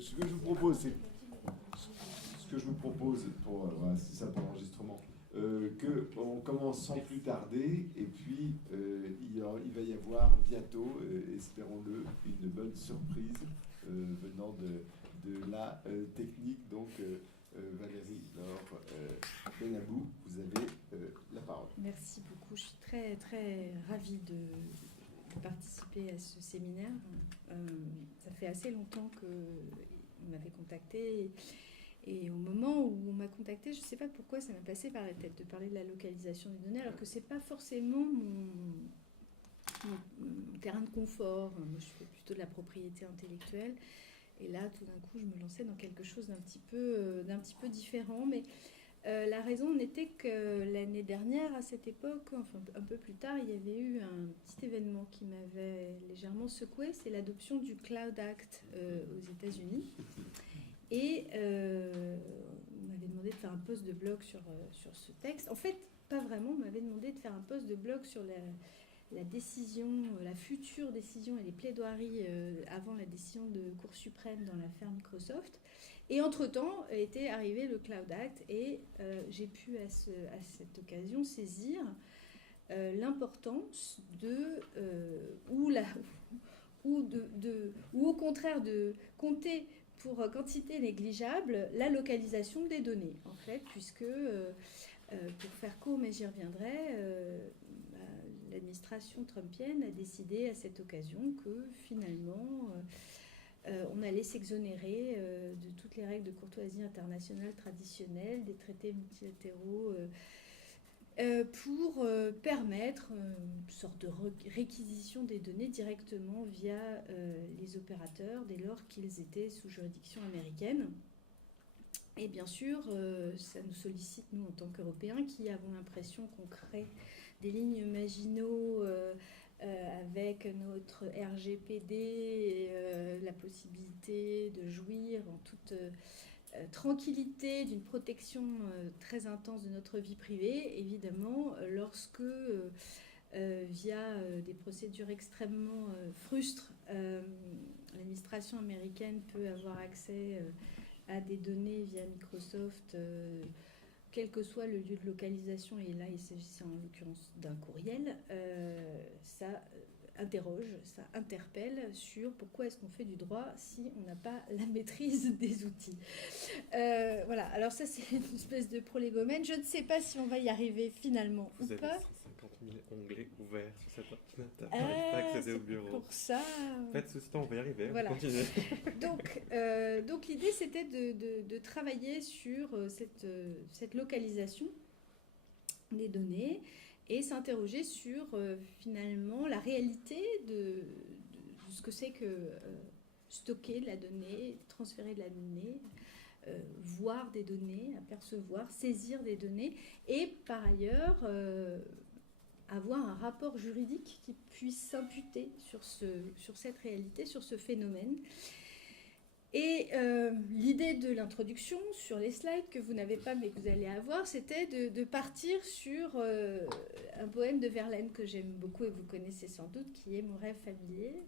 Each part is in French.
Ce que je vous propose, c'est ce que je vous propose pour voilà, c'est ça pour l'enregistrement, qu'on commence sans plus tarder, et puis il va y avoir bientôt, espérons-le, une bonne surprise venant de la technique. Donc Valérie Laure Benabou, vous avez la parole. Merci beaucoup. Je suis très très ravie de participer à ce séminaire. Ça fait assez longtemps qu'on m'avait contacté. Et au moment où on m'a contacté, je ne sais pas pourquoi ça m'a passé par la tête de parler de la localisation des données, alors que ce n'est pas forcément mon terrain de confort. Moi, je fais plutôt de la propriété intellectuelle. Et là, tout d'un coup, je me lançais dans quelque chose d'un petit peu différent. Mais la raison n'était que l'année dernière, à cette époque, enfin un peu plus tard, il y avait eu un petit événement qui m'avait légèrement secoué. C'est l'adoption du Cloud Act aux États-Unis. Et on m'avait demandé de faire un post de blog sur ce texte. En fait, pas vraiment. On m'avait demandé de faire un post de blog sur la décision, la future décision et les plaidoiries avant la décision de Cour suprême dans l'affaire Microsoft. Et entre-temps était arrivé le Cloud Act et j'ai pu à cette occasion saisir l'importance ou au contraire de compter pour quantité négligeable la localisation des données, en fait, puisque, pour faire court, mais j'y reviendrai, l'administration trumpienne a décidé à cette occasion que finalement on allait s'exonérer de toutes les règles de courtoisie internationale traditionnelles, des traités multilatéraux, pour permettre une sorte de réquisition des données directement via les opérateurs dès lors qu'ils étaient sous juridiction américaine. Et bien sûr, ça nous sollicite, nous, en tant qu'Européens, qui avons l'impression qu'on crée des lignes Maginot avec notre RGPD et la possibilité de jouir en toute tranquillité d'une protection très intense de notre vie privée. Évidemment, lorsque via des procédures extrêmement frustres, l'administration américaine peut avoir accès à des données via Microsoft, quel que soit le lieu de localisation, et là il s'agissait en l'occurrence d'un courriel, ça interroge, ça interpelle sur pourquoi est-ce qu'on fait du droit si on n'a pas la maîtrise des outils. Voilà, alors ça c'est une espèce de prolégomène. Je ne sais pas si on va y arriver finalement ou pas. Vous avez 150 000 onglets ouverts sur cet ordinateur. On n'arrive pas à accéder au bureau. Pour ça. Pas de soucis, on va y arriver. Voilà. Continuez. Donc l'idée c'était de travailler sur cette localisation des données et s'interroger sur finalement la réalité de ce que c'est que stocker de la donnée, transférer de la donnée, voir des données, apercevoir, saisir des données, et par ailleurs avoir un rapport juridique qui puisse s'imputer sur cette réalité, sur ce phénomène. Et l'idée de l'introduction sur les slides que vous n'avez pas mais que vous allez avoir, c'était de partir sur un poème de Verlaine que j'aime beaucoup et vous connaissez sans doute, qui est Mon rêve familier.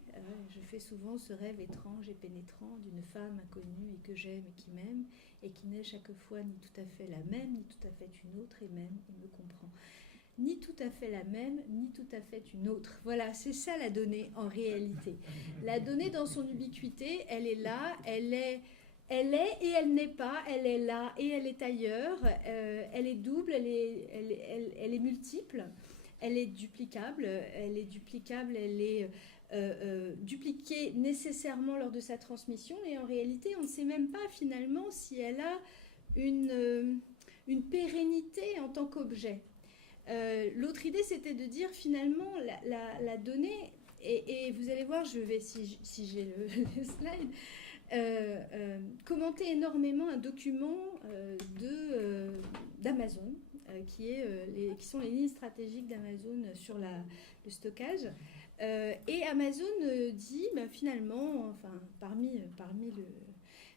Je fais souvent ce rêve étrange et pénétrant d'une femme inconnue et que j'aime et qui m'aime et qui n'est chaque fois ni tout à fait la même, ni tout à fait une autre, et même il me comprend. Ni tout à fait la même, ni tout à fait une autre. Voilà, c'est ça la donnée en réalité. La donnée dans son ubiquité, elle est là, elle est et elle n'est pas, elle est là et elle est ailleurs, elle est double, elle est multiple, elle est duplicable, elle est dupliquée nécessairement lors de sa transmission, et en réalité, on ne sait même pas finalement si elle a une pérennité en tant qu'objet. L'autre idée, c'était de dire finalement la donnée, et vous allez voir, je vais, si j'ai le slide, commenter énormément un document d'Amazon, qui sont les lignes stratégiques d'Amazon sur le stockage. Et Amazon dit finalement, enfin, parmi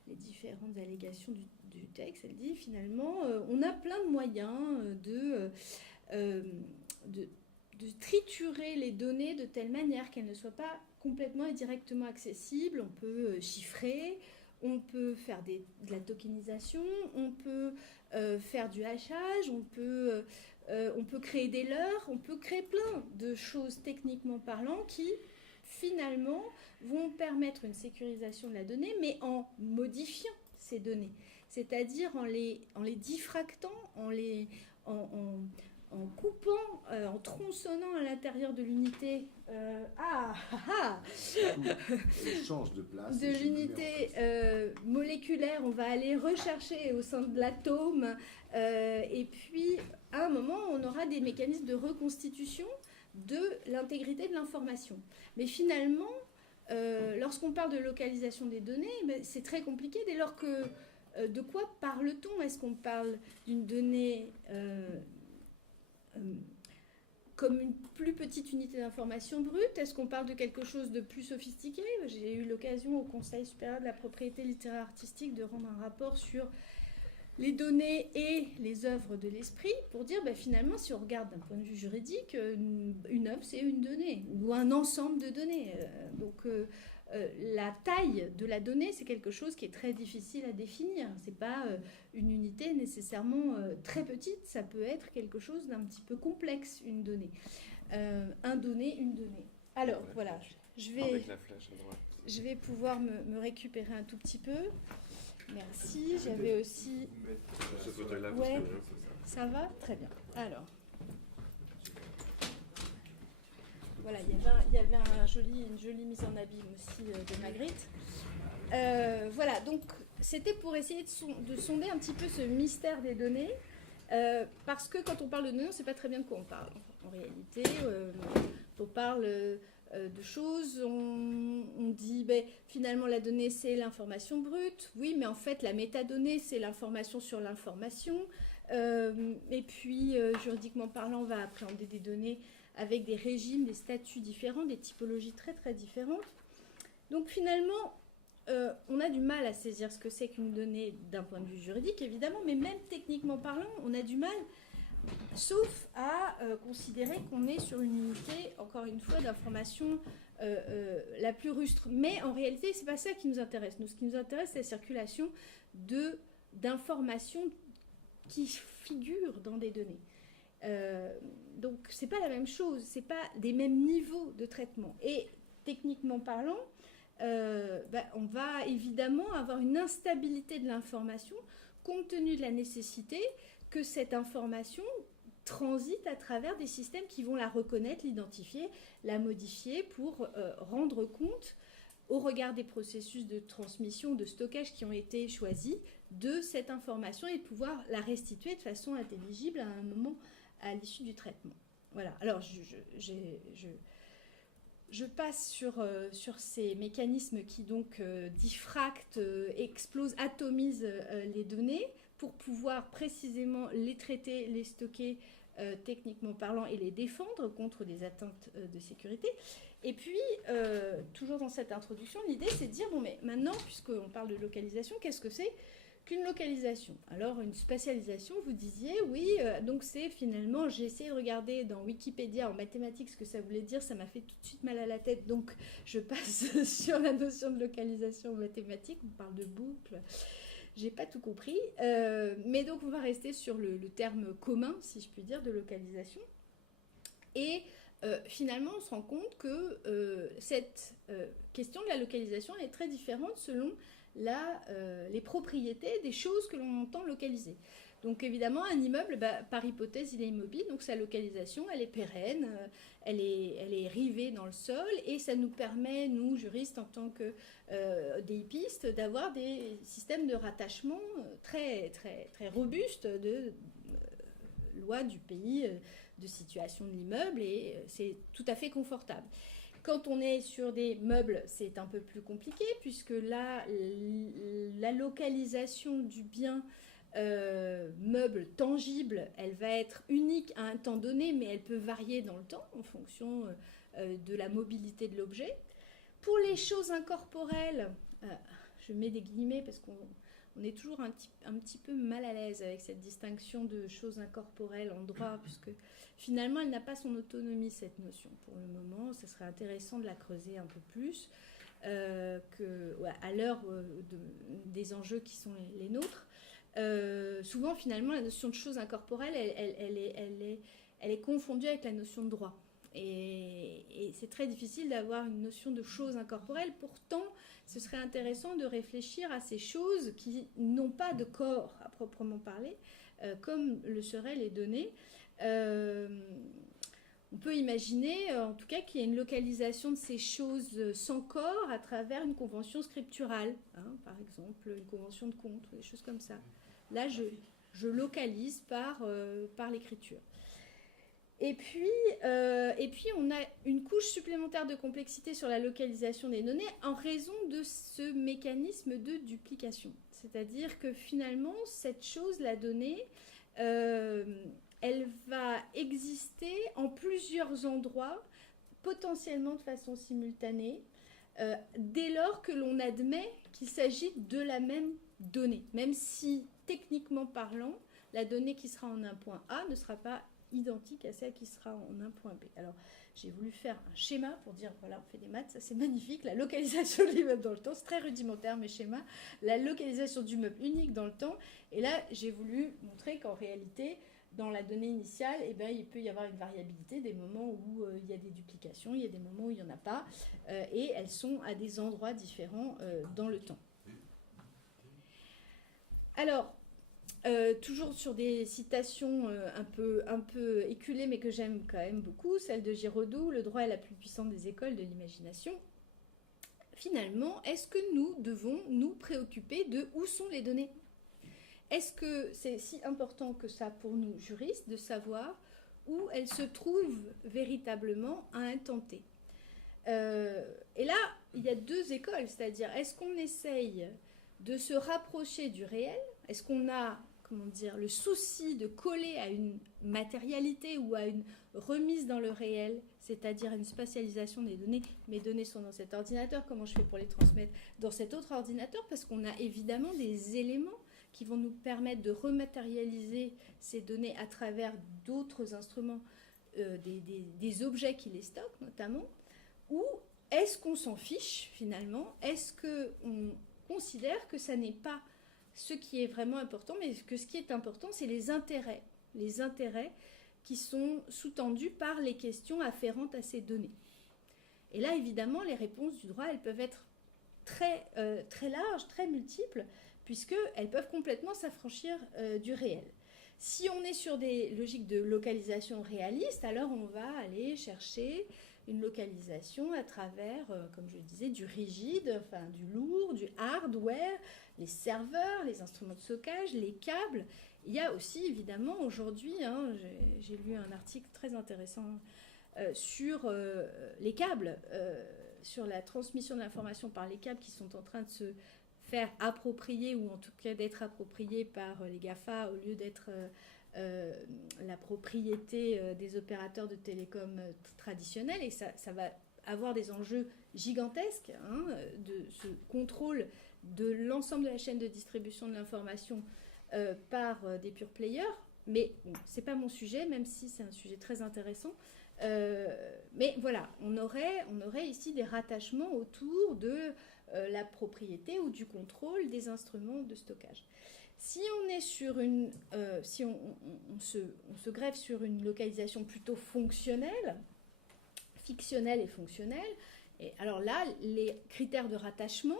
les différentes allégations du texte, elle dit finalement, on a plein de moyens de triturer les données de telle manière qu'elles ne soient pas complètement et directement accessibles. On peut chiffrer, on peut faire de la tokenisation, on peut faire du hachage, on peut créer des leurres, on peut créer plein de choses techniquement parlant qui, finalement, vont permettre une sécurisation de la donnée, mais en modifiant ces données. C'est-à-dire en les diffractant, en coupant, en tronçonnant à l'intérieur de l'unité change de place. De l'unité moléculaire, on va aller rechercher au sein de l'atome, et puis à un moment, on aura des mécanismes de reconstitution de l'intégrité de l'information. Mais finalement, lorsqu'on parle de localisation des données, c'est très compliqué dès lors que de quoi parle-t-on? Est-ce qu'on parle d'une donnée comme une plus petite unité d'information brute? Est-ce qu'on parle de quelque chose de plus sophistiqué? J'ai eu l'occasion au Conseil supérieur de la propriété littéraire artistique de rendre un rapport sur les données et les œuvres de l'esprit pour dire finalement, si on regarde d'un point de vue juridique, une œuvre c'est une donnée ou un ensemble de données. Donc la taille de la donnée, c'est quelque chose qui est très difficile à définir. C'est pas une unité nécessairement très petite, ça peut être quelque chose d'un petit peu complexe, une donnée. Un donné, une donnée. Alors voilà, je vais pouvoir me récupérer un tout petit peu. Merci, j'avais aussi... Ce fauteuil-là, ouais, ça va? Très bien. Alors, voilà, il y avait une jolie mise en abîme aussi de Magritte. Voilà, donc c'était pour essayer de sonder un petit peu ce mystère des données, parce que quand on parle de données, on ne sait pas très bien de quoi on parle. En réalité, on parle... de choses, on dit finalement la donnée c'est l'information brute, oui, mais en fait la métadonnée c'est l'information sur l'information, et puis juridiquement parlant on va appréhender des données avec des régimes, des statuts différents, des typologies très très différentes. Donc finalement on a du mal à saisir ce que c'est qu'une donnée d'un point de vue juridique évidemment, mais même techniquement parlant on a du mal, sauf à considérer qu'on est sur une unité, encore une fois, d'information la plus rustre. Mais en réalité, ce n'est pas ça qui nous intéresse. Nous, ce qui nous intéresse, c'est la circulation d'informations qui figurent dans des données. Donc, ce n'est pas la même chose, ce n'est pas des mêmes niveaux de traitement. Et techniquement parlant, on va évidemment avoir une instabilité de l'information compte tenu de la nécessité que cette information transite à travers des systèmes qui vont la reconnaître, l'identifier, la modifier pour rendre compte, au regard des processus de transmission, de stockage qui ont été choisis, de cette information et de pouvoir la restituer de façon intelligible à un moment à l'issue du traitement. Voilà, alors je passe sur ces mécanismes qui donc diffractent, explosent, atomisent les données, pour pouvoir précisément les traiter, les stocker techniquement parlant et les défendre contre des atteintes de sécurité. Et puis, toujours dans cette introduction, l'idée c'est de dire, mais maintenant, puisqu'on parle de localisation, qu'est-ce que c'est qu'une localisation? Alors, une spatialisation, vous disiez, oui, donc c'est finalement, j'ai essayé de regarder dans Wikipédia en mathématiques ce que ça voulait dire, ça m'a fait tout de suite mal à la tête, donc je passe sur la notion de localisation en mathématiques, on parle de boucle. J'ai pas tout compris, mais donc on va rester sur le terme commun, si je puis dire, de localisation. Et finalement, on se rend compte que cette question de la localisation est très différente selon les propriétés des choses que l'on entend localiser. Donc évidemment, un immeuble, par hypothèse, il est immobile, donc sa localisation, elle est pérenne, elle est rivée dans le sol, et ça nous permet, nous, juristes, en tant que DIPistes, d'avoir des systèmes de rattachement très, très, très robustes de loi du pays, de situation de l'immeuble, et c'est tout à fait confortable. Quand on est sur des meubles, c'est un peu plus compliqué, puisque là, la localisation du bien meuble tangible, elle va être unique à un temps donné, mais elle peut varier dans le temps en fonction de la mobilité de l'objet. Pour les choses incorporelles, je mets des guillemets parce qu'on est toujours un petit peu mal à l'aise avec cette distinction de choses incorporelles en droit, puisque finalement, elle n'a pas son autonomie, cette notion. Pour le moment, ce serait intéressant de la creuser un peu plus. à l'heure des enjeux qui sont les nôtres. Souvent, finalement, la notion de chose incorporelle, elle est confondue avec la notion de droit. Et c'est très difficile d'avoir une notion de chose incorporelle. Pourtant, ce serait intéressant de réfléchir à ces choses qui n'ont pas de corps à proprement parler, comme le seraient les données. On peut imaginer, en tout cas, qu'il y ait une localisation de ces choses sans corps à travers une convention scripturale, par exemple, une convention de compte, des choses comme ça. Là, je localise par l'écriture. Et puis, on a une couche supplémentaire de complexité sur la localisation des données en raison de ce mécanisme de duplication. C'est-à-dire que finalement, cette chose, la donnée, elle va exister en plusieurs endroits, potentiellement de façon simultanée, dès lors que l'on admet qu'il s'agit de la même donnée, même si, techniquement parlant, la donnée qui sera en un point A ne sera pas identique à celle qui sera en un point B. Alors, j'ai voulu faire un schéma pour dire, voilà, on fait des maths, ça c'est magnifique, la localisation de l'immeuble dans le temps, c'est très rudimentaire mes schémas, la localisation du meuble unique dans le temps, et là, j'ai voulu montrer qu'en réalité, dans la donnée initiale, il peut y avoir une variabilité, des moments où il y a des duplications, il y a des moments où il n'y en a pas, et elles sont à des endroits différents dans le temps. Alors, toujours sur des citations un peu éculées, mais que j'aime quand même beaucoup, celle de Giraudoux, le droit est la plus puissante des écoles de l'imagination. Finalement, est-ce que nous devons nous préoccuper de où sont les données ? Est-ce que c'est si important que ça pour nous, juristes, de savoir où elles se trouvent véritablement à un temps T ? Et là, il y a deux écoles, c'est-à-dire, est-ce qu'on essaye de se rapprocher du réel ? Est-ce qu'on a, le souci de coller à une matérialité ou à une remise dans le réel, c'est-à-dire une spatialisation des données. Mes données sont dans cet ordinateur, comment je fais pour les transmettre dans cet autre ordinateur ? Parce qu'on a évidemment des éléments qui vont nous permettre de rematérialiser ces données à travers d'autres instruments, des objets qui les stockent notamment. Ou est-ce qu'on s'en fiche finalement ? Est-ce qu'on considère que ça n'est pas ce qui est vraiment important, mais que ce qui est important, c'est les intérêts qui sont sous-tendus par les questions afférentes à ces données. Et là, évidemment, les réponses du droit, elles peuvent être très larges, très multiples, puisqu'elles peuvent complètement s'affranchir du réel. Si on est sur des logiques de localisation réaliste, alors on va aller chercher une localisation à travers, comme je le disais, du rigide, enfin du lourd, du hardware, les serveurs, les instruments de stockage, les câbles. Il y a aussi, évidemment, aujourd'hui, j'ai lu un article très intéressant sur les câbles, sur la transmission de l'information par les câbles qui sont en train de se faire approprier, ou en tout cas d'être appropriés par les GAFA au lieu d'être la propriété des opérateurs de télécom traditionnels. Et ça va avoir des enjeux gigantesques de ce contrôle de l'ensemble de la chaîne de distribution de l'information par des pure players. Mais bon, ce n'est pas mon sujet, même si c'est un sujet très intéressant. Mais voilà, on aurait ici des rattachements autour de la propriété ou du contrôle des instruments de stockage. Si on est sur si on se greffe sur une localisation plutôt fonctionnelle, fictionnelle et fonctionnelle, et alors là, les critères de rattachement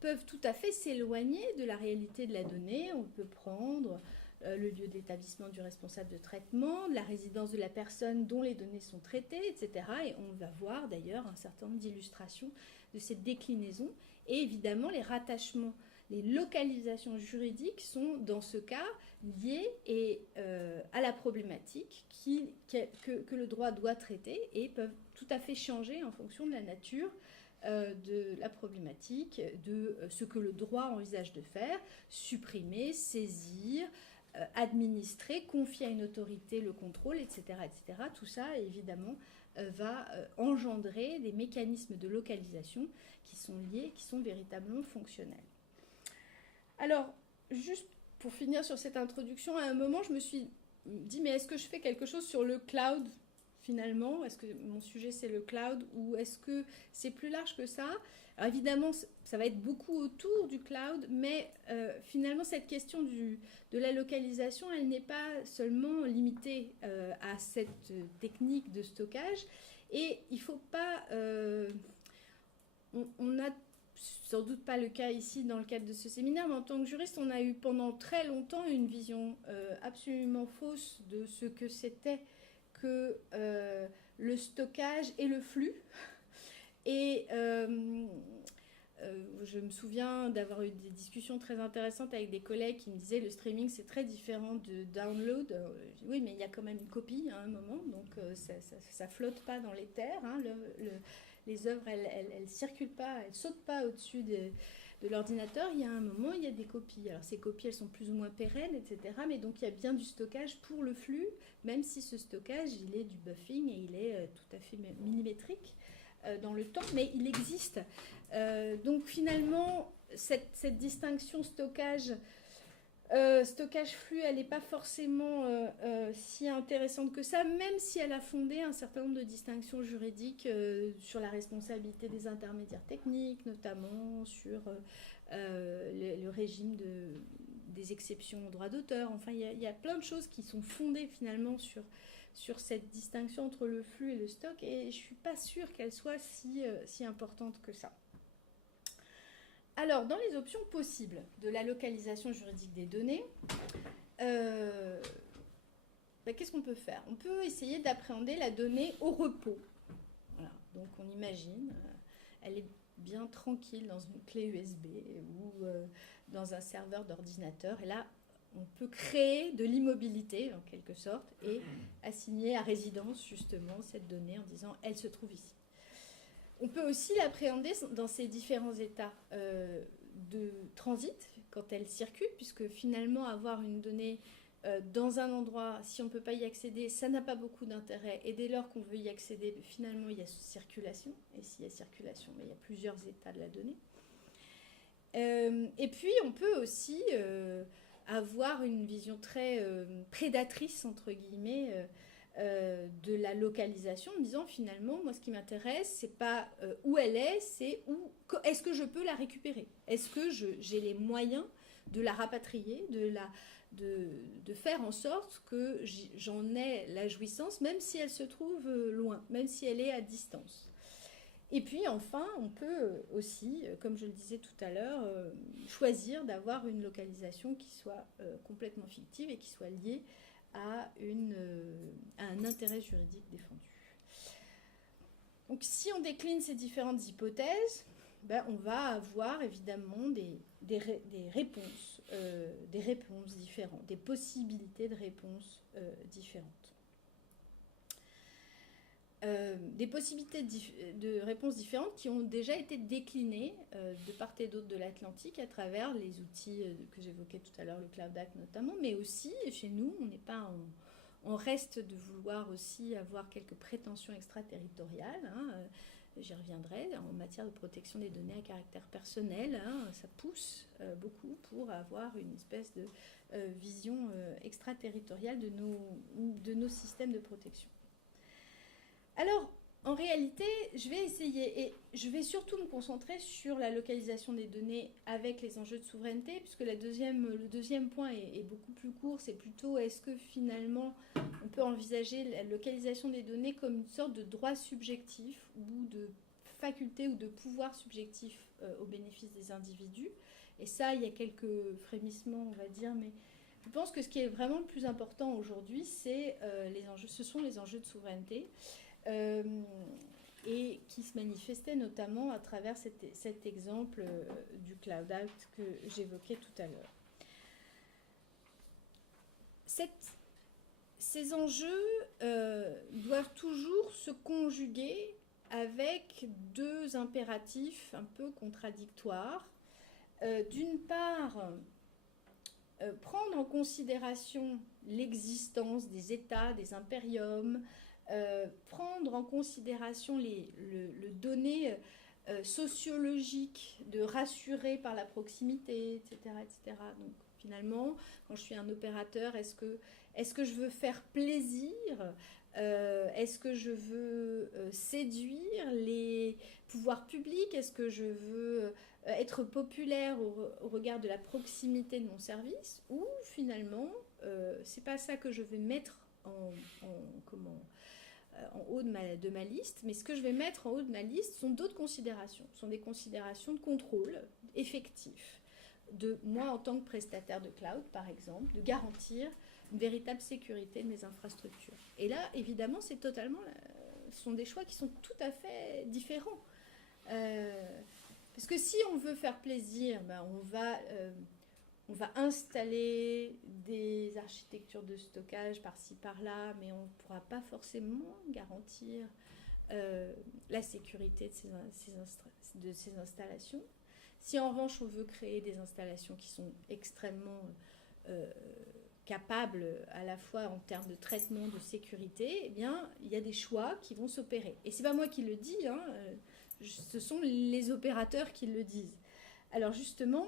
peuvent tout à fait s'éloigner de la réalité de la donnée. On peut prendre le lieu d'établissement du responsable de traitement, de la résidence de la personne dont les données sont traitées, etc. Et on va voir d'ailleurs un certain nombre d'illustrations de cette déclinaison. Et évidemment, les rattachements, les localisations juridiques sont dans ce cas liées à la problématique que le droit doit traiter et peuvent tout à fait changer en fonction de la nature de la problématique, de ce que le droit envisage de faire, supprimer, saisir, administrer, confier à une autorité le contrôle, etc., etc. Tout ça, évidemment, va engendrer des mécanismes de localisation qui sont liés, qui sont véritablement fonctionnels. Alors, juste pour finir sur cette introduction, à un moment, je me suis dit, mais est-ce que je fais quelque chose sur le cloud ? finalement? Est-ce que mon sujet c'est le cloud ou est-ce que c'est plus large que ça? Alors évidemment, ça va être beaucoup autour du cloud, mais finalement cette question de la localisation, elle n'est pas seulement limitée à cette technique de stockage. Et il ne faut pas... on n'a sans doute pas le cas ici dans le cadre de ce séminaire, mais en tant que juriste, on a eu pendant très longtemps une vision absolument fausse de ce que c'était que le stockage et le flux. Et je me souviens d'avoir eu des discussions très intéressantes avec des collègues qui me disaient le streaming c'est très différent de download. Oui, mais il y a quand même une copie à un moment, donc ça flotte pas dans l'éther. Hein, les œuvres, elles circulent pas, elles sautent pas au-dessus de l'ordinateur. Il y a un moment, il y a des copies. Alors ces copies, elles sont plus ou moins pérennes, etc. Mais donc il y a bien du stockage pour le flux, même si ce stockage, il est du buffing et il est tout à fait millimétrique dans le temps, mais il existe. Donc finalement, cette distinction stockage-flux, elle n'est pas forcément si intéressante que ça, même si elle a fondé un certain nombre de distinctions juridiques sur la responsabilité des intermédiaires techniques, notamment sur le régime des exceptions au droit d'auteur. Enfin, il y a plein de choses qui sont fondées finalement sur cette distinction entre le flux et le stock, et je ne suis pas sûre qu'elle soit si importante que ça. Alors, dans les options possibles de la localisation juridique des données, qu'est-ce qu'on peut faire? On peut essayer d'appréhender la donnée au repos. Voilà. Donc, on imagine, elle est bien tranquille dans une clé USB ou dans un serveur d'ordinateur. Et là, on peut créer de l'immobilité, en quelque sorte, et assigner à résidence, justement, cette donnée en disant « elle se trouve ici ». On peut aussi l'appréhender dans ses différents états de transit, quand elle circule, puisque finalement, avoir une donnée dans un endroit, si on ne peut pas y accéder, ça n'a pas beaucoup d'intérêt. Et dès lors qu'on veut y accéder, finalement, il y a circulation. Et s'il y a circulation, il y a plusieurs états de la donnée. Et puis, on peut aussi avoir une vision très prédatrice, entre guillemets, de la localisation, en disant finalement, moi ce qui m'intéresse, c'est pas où elle est, c'est est-ce que je peux la récupérer? Est-ce que j'ai les moyens de la rapatrier, de faire en sorte que j'en ai la jouissance, même si elle se trouve loin, même si elle est à distance. Et puis enfin, on peut aussi, comme je le disais tout à l'heure, choisir d'avoir une localisation qui soit complètement fictive et qui soit liée à un intérêt juridique défendu. Donc si on décline ces différentes hypothèses, on va avoir évidemment des réponses différentes, des possibilités de réponses différentes. Des possibilités de réponses différentes qui ont déjà été déclinées de part et d'autre de l'Atlantique à travers les outils que j'évoquais tout à l'heure, le Cloud Act notamment, mais aussi chez nous, on n'est pas on reste de vouloir aussi avoir quelques prétentions extraterritoriales. J'y reviendrai, en matière de protection des données à caractère personnel, ça pousse beaucoup pour avoir une espèce de vision extraterritoriale de nos systèmes de protection. Alors, en réalité, je vais essayer, et je vais surtout me concentrer sur la localisation des données avec les enjeux de souveraineté, puisque le deuxième point est beaucoup plus court, c'est plutôt est-ce que finalement on peut envisager la localisation des données comme une sorte de droit subjectif ou de faculté ou de pouvoir subjectif au bénéfice des individus. Et ça, il y a quelques frémissements, on va dire, mais je pense que ce qui est vraiment le plus important aujourd'hui, ce sont les enjeux de souveraineté. Et qui se manifestait notamment à travers cet exemple du Cloud Act que j'évoquais tout à l'heure. Ces enjeux doivent toujours se conjuguer avec deux impératifs un peu contradictoires. D'une part, prendre en considération l'existence des États, des impériums, prendre en considération le donné sociologique de rassurer par la proximité, etc., etc. Donc finalement, quand je suis un opérateur, est-ce que je veux faire plaisir Est-ce que je veux séduire les pouvoirs publics? Est-ce que je veux être populaire au regard de la proximité de mon service? Ou finalement, c'est pas ça que je vais mettre en haut de ma liste, mais ce que je vais mettre en haut de ma liste sont d'autres considérations. Ce sont des considérations de contrôle effectif de moi en tant que prestataire de cloud, par exemple, de garantir une véritable sécurité de mes infrastructures. Et là, évidemment, ce sont des choix qui sont tout à fait différents. Parce que si on veut faire plaisir, on va installer des architectures de stockage par-ci, par-là, mais on ne pourra pas forcément garantir la sécurité de ces installations. Si en revanche, on veut créer des installations qui sont extrêmement capables à la fois en termes de traitement, de sécurité, eh bien, il y a des choix qui vont s'opérer. Et ce n'est pas moi qui le dis, hein, ce sont les opérateurs qui le disent. Alors justement,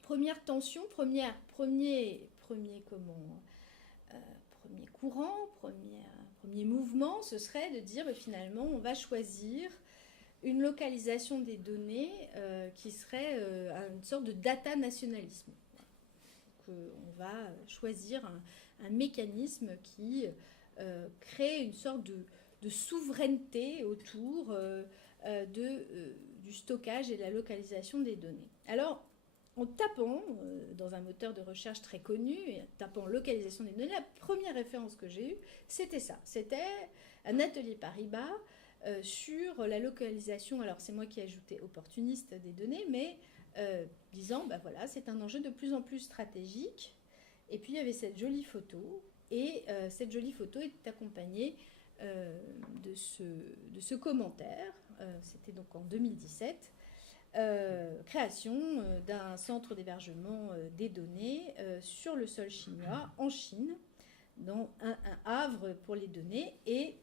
première tension, premier courant, premier mouvement, ce serait de dire finalement on va choisir une localisation des données qui serait une sorte de data nationalisme. Donc, on va choisir un mécanisme qui crée une sorte de souveraineté autour du stockage et de la localisation des données. Alors, en tapant dans un moteur de recherche très connu, et en tapant localisation des données, la première référence que j'ai eue, c'était ça. C'était un atelier Paribas sur la localisation. Alors, c'est moi qui ai ajouté opportuniste des données, mais disant, ben voilà, c'est un enjeu de plus en plus stratégique. Et puis, il y avait cette jolie photo, et cette jolie photo est accompagnée de ce commentaire. C'était donc en 2017. Création d'un centre d'hébergement des données sur le sol chinois en Chine, dans un havre pour les données. Et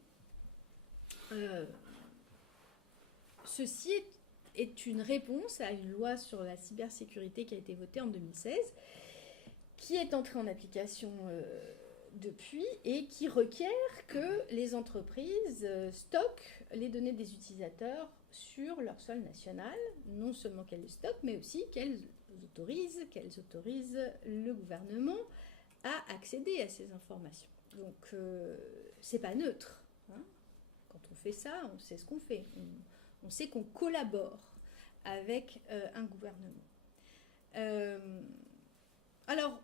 ceci est une réponse à une loi sur la cybersécurité qui a été votée en 2016, qui est entrée en application depuis et qui requiert que les entreprises stockent les données des utilisateurs sur leur sol national, non seulement qu'elles les stockent, mais aussi qu'elles autorisent le gouvernement à accéder à ces informations. Donc, c'est pas neutre. Hein. Quand on fait ça, on sait ce qu'on fait. On sait qu'on collabore avec un gouvernement. Alors,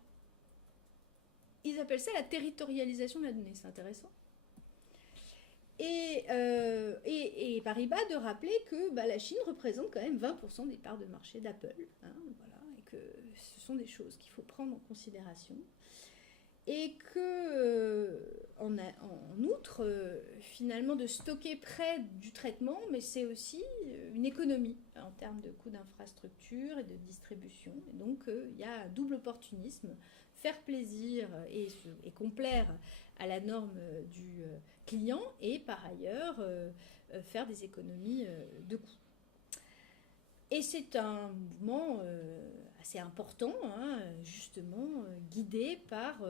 ils appellent ça la territorialisation de la donnée. C'est intéressant. Et Paribas de rappeler que la Chine représente quand même 20% des parts de marché d'Apple. Hein, voilà, et que ce sont des choses qu'il faut prendre en considération. Et que, en outre, finalement, de stocker près du traitement, mais c'est aussi une économie en termes de coûts d'infrastructure et de distribution. Et donc, il y a un double opportunisme, faire plaisir et complaire à la norme du client et par ailleurs faire des économies de coûts. Et c'est un mouvement assez important, hein, justement guidé par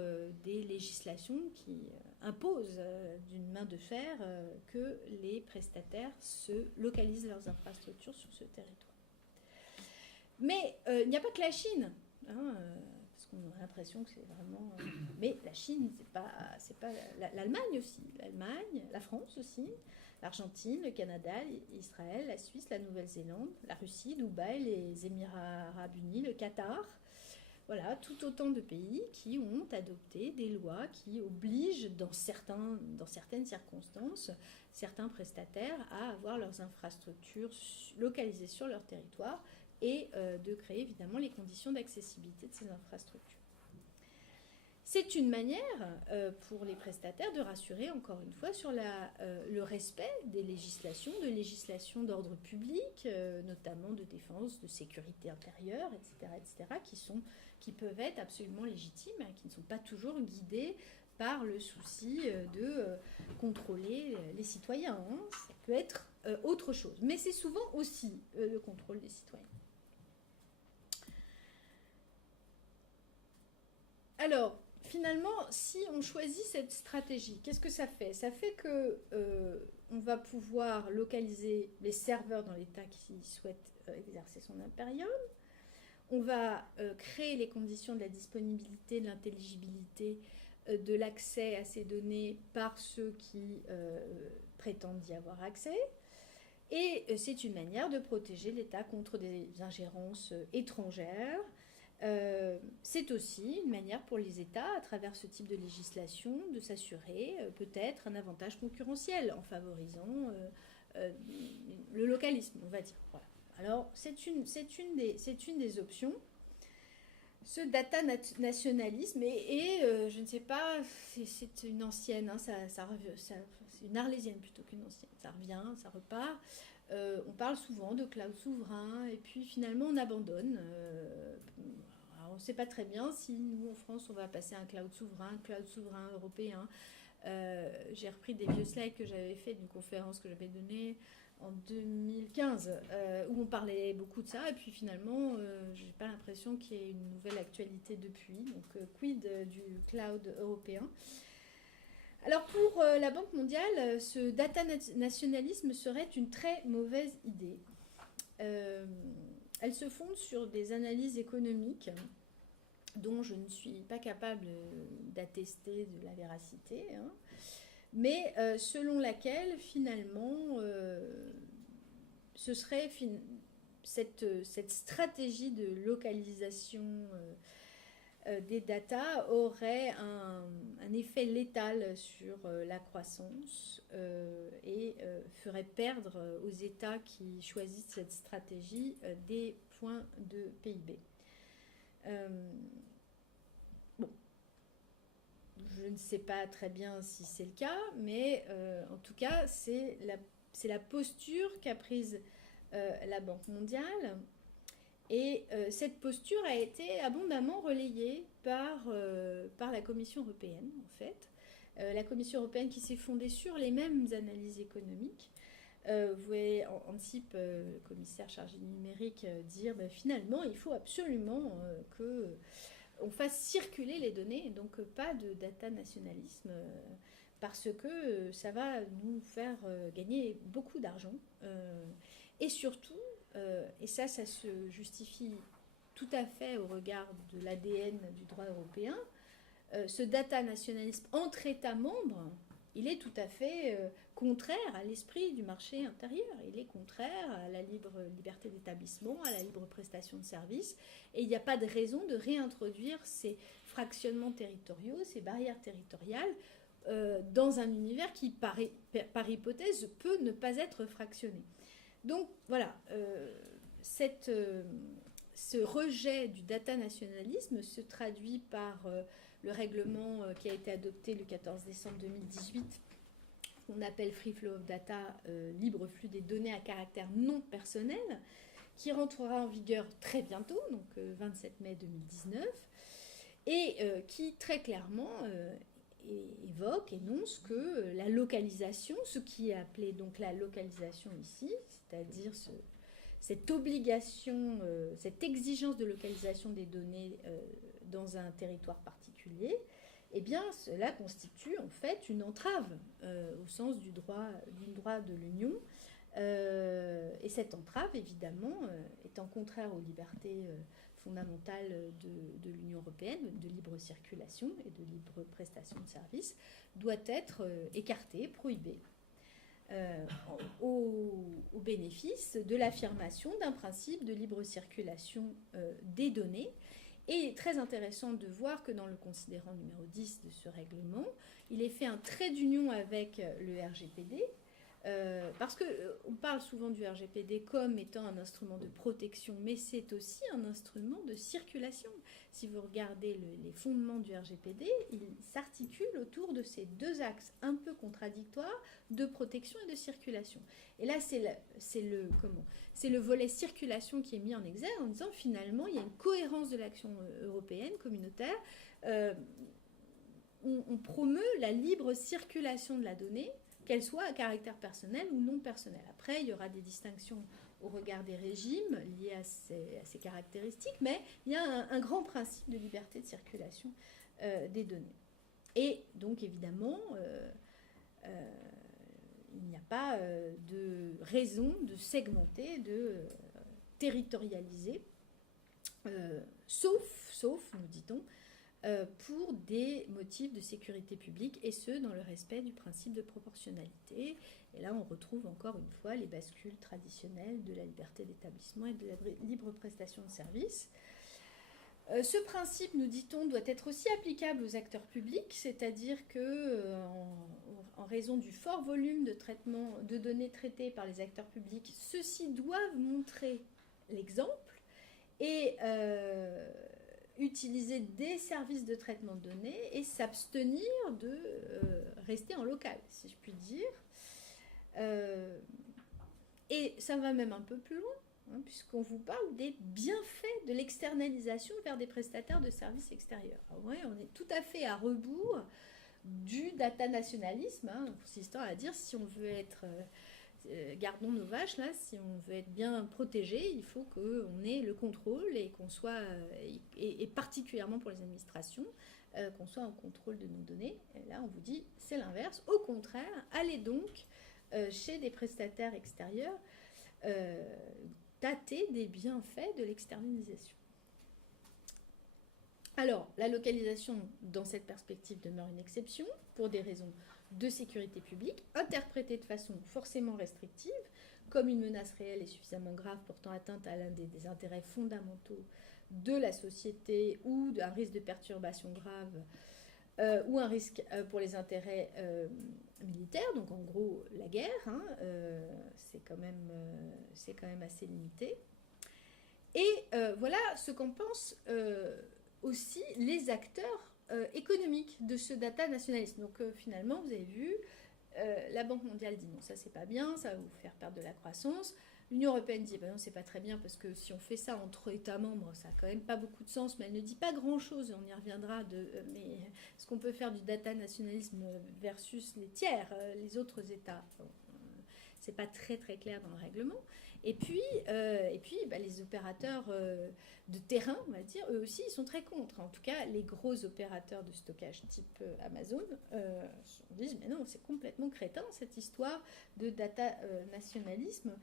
des législations qui imposent d'une main de fer que les prestataires se localisent leurs infrastructures sur ce territoire. Mais il n'y a pas que la Chine, hein, parce qu'on a l'impression que c'est vraiment... mais la Chine, c'est pas l'Allemagne aussi, la France aussi, l'Argentine, le Canada, Israël, la Suisse, la Nouvelle-Zélande, la Russie, Dubaï, les Émirats arabes unis, le Qatar. Voilà, tout autant de pays qui ont adopté des lois qui obligent, dans certaines circonstances, certains prestataires à avoir leurs infrastructures localisées sur leur territoire et de créer évidemment les conditions d'accessibilité de ces infrastructures. C'est une manière pour les prestataires de rassurer encore une fois sur le respect des législations d'ordre public, notamment de défense, de sécurité intérieure, etc., qui peuvent être absolument légitimes, hein, qui ne sont pas toujours guidées par le souci de contrôler les citoyens. Hein. Ça peut être autre chose, mais c'est souvent aussi le contrôle des citoyens. Alors, finalement, si on choisit cette stratégie, qu'est-ce que ça fait? Ça fait que on va pouvoir localiser les serveurs dans l'État qui souhaitent exercer son impérium. On va créer les conditions de la disponibilité, de l'intelligibilité, de l'accès à ces données par ceux qui prétendent y avoir accès. Et c'est une manière de protéger l'État contre des ingérences étrangères. C'est aussi une manière pour les États, à travers ce type de législation, de s'assurer peut-être un avantage concurrentiel en favorisant le localisme, on va dire. Voilà. Alors, c'est une des options. Ce data nationalisme, et je ne sais pas, c'est une ancienne, hein, c'est une arlésienne plutôt qu'une ancienne. Ça revient, ça repart. On parle souvent de cloud souverain, et puis finalement on abandonne. Alors, on ne sait pas très bien si nous en France on va passer à un cloud souverain européen. J'ai repris des vieux slides que j'avais fait d'une conférence que j'avais donnée en 2015, où on parlait beaucoup de ça, et puis finalement, je n'ai pas l'impression qu'il y ait une nouvelle actualité depuis. Donc, quid du cloud européen? Alors, pour la Banque mondiale, ce data nationalisme serait une très mauvaise idée. Elle se fonde sur des analyses économiques dont je ne suis pas capable d'attester de la véracité, hein, mais selon laquelle, finalement, ce serait cette stratégie de localisation des datas aurait un effet létal sur la croissance et ferait perdre aux États qui choisissent cette stratégie des points de PIB. Bon. Je ne sais pas très bien si c'est le cas, mais en tout cas, c'est la posture qu'a prise la Banque mondiale. Et cette posture a été abondamment relayée par la Commission européenne, en fait. La Commission européenne qui s'est fondée sur les mêmes analyses économiques. Vous voyez Ansip, le commissaire chargé du numérique, dire finalement, il faut absolument qu'on fasse circuler les données, donc pas de data nationalisme, parce que ça va nous faire gagner beaucoup d'argent. Et surtout, et ça se justifie tout à fait au regard de l'ADN du droit européen, ce data nationalisme entre États membres, il est tout à fait contraire à l'esprit du marché intérieur. Il est contraire à la liberté d'établissement, à la libre prestation de services. Et il n'y a pas de raison de réintroduire ces fractionnements territoriaux, ces barrières territoriales, dans un univers qui, par hypothèse, peut ne pas être fractionné. Donc voilà, ce rejet du data nationalisme se traduit par le règlement qui a été adopté le 14 décembre 2018, qu'on appelle Free Flow of Data, libre flux des données à caractère non personnel, qui rentrera en vigueur très bientôt, donc 27 mai 2019, et qui très clairement énonce que la localisation, ce qui est appelé donc la localisation ici, c'est-à-dire cette obligation, cette exigence de localisation des données dans un territoire particulier, eh bien cela constitue en fait une entrave au sens du droit de l'Union. Et cette entrave, évidemment, étant contraire aux libertés fondamentales de l'Union européenne, de libre circulation et de libre prestation de services, doit être écartée, prohibée, au bénéfice de l'affirmation d'un principe de libre circulation des données. Et très intéressant de voir que dans le considérant numéro 10 de ce règlement, il est fait un trait d'union avec le RGPD, parce qu'on parle souvent du RGPD comme étant un instrument de protection, mais c'est aussi un instrument de circulation. Si vous regardez les fondements du RGPD, il s'articule autour de ces deux axes un peu contradictoires de protection et de circulation. Et là, c'est le volet circulation qui est mis en exergue en disant finalement, il y a une cohérence de l'action européenne, communautaire. On promeut la libre circulation de la donnée, qu'elle soit à caractère personnel ou non personnel. Après, il y aura des distinctions au regard des régimes liés à ces caractéristiques, mais il y a un grand principe de liberté de circulation des données. Et donc, évidemment, il n'y a pas de raison de segmenter, de territorialiser, sauf, nous dit-on, pour des motifs de sécurité publique, et ce, dans le respect du principe de proportionnalité. Et là, on retrouve encore une fois les bascules traditionnelles de la liberté d'établissement et de la libre prestation de services. Ce principe, nous dit-on, doit être aussi applicable aux acteurs publics, c'est-à-dire que, en raison du fort volume de traitement de données traitées par les acteurs publics, ceux-ci doivent montrer l'exemple et utiliser des services de traitement de données et s'abstenir de rester en local, si je puis dire. Et ça va même un peu plus loin, hein, puisqu'on vous parle des bienfaits de l'externalisation vers des prestataires de services extérieurs. Alors, ouais, on est tout à fait à rebours du data nationalisme, hein, consistant à dire si on veut être... gardons nos vaches, là, si on veut être bien protégé, il faut qu'on ait le contrôle et qu'on soit, et particulièrement pour les administrations, qu'on soit en contrôle de nos données. Et là, on vous dit, c'est l'inverse. Au contraire, allez donc chez des prestataires extérieurs tâter des bienfaits de l'externalisation. Alors, la localisation, dans cette perspective, demeure une exception pour des raisons de sécurité publique, interprétée de façon forcément restrictive, comme une menace réelle et suffisamment grave portant atteinte à l'un des intérêts fondamentaux de la société ou d'un risque de perturbation grave ou un risque pour les intérêts militaires, donc en gros la guerre, hein, c'est quand même assez limité. Et voilà ce qu'en pensent aussi les acteurs économiques de ce data nationalisme. Donc finalement, vous avez vu, la Banque mondiale dit non, ça c'est pas bien, ça va vous faire perdre de la croissance. L'Union européenne dit non, c'est pas très bien parce que si on fait ça entre États membres, ça a quand même pas beaucoup de sens, mais elle ne dit pas grand-chose, on y reviendra, mais est-ce qu'on peut faire du data nationalisme versus les tiers, les autres États? C'est pas très très clair dans le règlement. Et puis les opérateurs de terrain, on va dire, eux aussi, ils sont très contre. En tout cas, les gros opérateurs de stockage type Amazon disent mais non, c'est complètement crétin cette histoire de data nationalisme.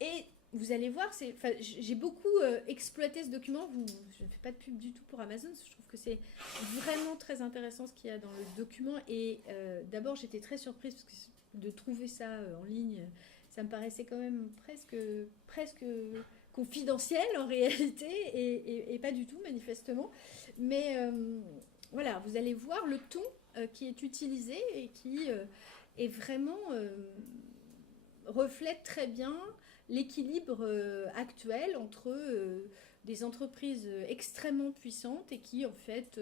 Et vous allez voir, j'ai beaucoup exploité ce document. Je ne fais pas de pub du tout pour Amazon. Je trouve que c'est vraiment très intéressant ce qu'il y a dans le document. Et d'abord, j'étais très surprise parce que de trouver ça en ligne, ça me paraissait quand même presque confidentiel en réalité, et pas du tout manifestement. Mais voilà, vous allez voir le ton qui est utilisé et qui est vraiment reflète très bien l'équilibre actuel entre des entreprises extrêmement puissantes et qui en fait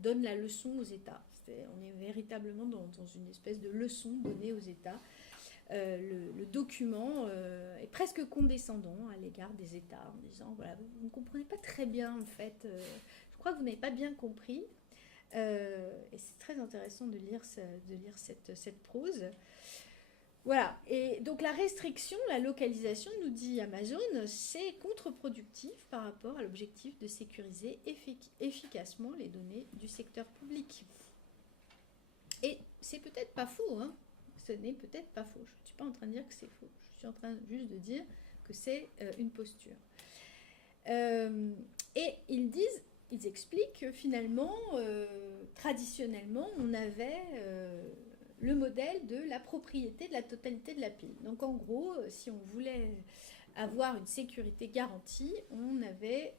donnent la leçon aux États. On est véritablement dans une espèce de leçon donnée aux États. Le document est presque condescendant à l'égard des États, en disant voilà, vous ne comprenez pas très bien en fait, je crois que vous n'avez pas bien compris. Et c'est très intéressant de lire cette prose. Voilà, et donc la restriction, la localisation, nous dit Amazon, c'est contre-productif par rapport à l'objectif de sécuriser efficacement les données du secteur public. Et c'est peut-être pas faux, hein. Ce n'est peut-être pas faux. Je ne suis pas en train de dire que c'est faux. Je suis en train juste de dire que c'est une posture. Et ils expliquent que finalement, traditionnellement, on avait le modèle de la propriété de la totalité de la pile. Donc en gros, si on voulait avoir une sécurité garantie, on avait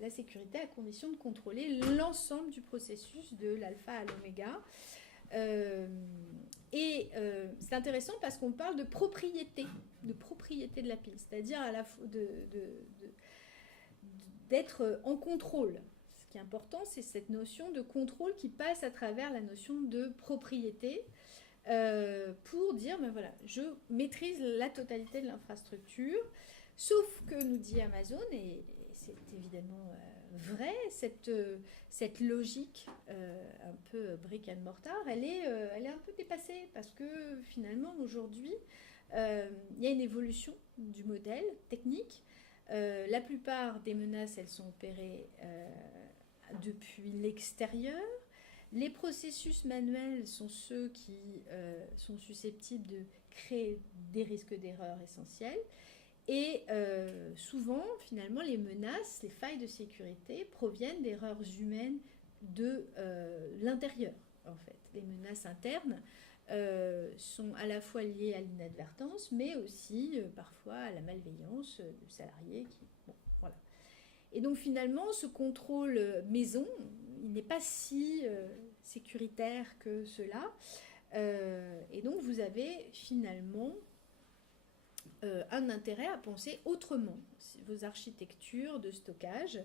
la sécurité à condition de contrôler l'ensemble du processus de l'alpha à l'oméga. C'est intéressant parce qu'on parle de propriété de la pile, c'est-à-dire à la fois d'être en contrôle. Ce qui est important, c'est cette notion de contrôle qui passe à travers la notion de propriété pour dire, ben voilà, je maîtrise la totalité de l'infrastructure, sauf que nous dit Amazon, et c'est évidemment vrai, cette logique un peu brick and mortar, elle est un peu dépassée parce que finalement aujourd'hui il y a une évolution du modèle technique. La plupart des menaces, elles sont opérées depuis l'extérieur. Les processus manuels sont ceux qui sont susceptibles de créer des risques d'erreur essentiels. Et souvent, finalement, les menaces, les failles de sécurité proviennent d'erreurs humaines de l'intérieur, en fait. Les menaces internes sont à la fois liées à l'inadvertance, mais aussi parfois à la malveillance de salariés. Bon, voilà. Et donc, finalement, ce contrôle maison, il n'est pas si sécuritaire que cela. Et donc, vous avez finalement un intérêt à penser autrement vos architectures de stockage,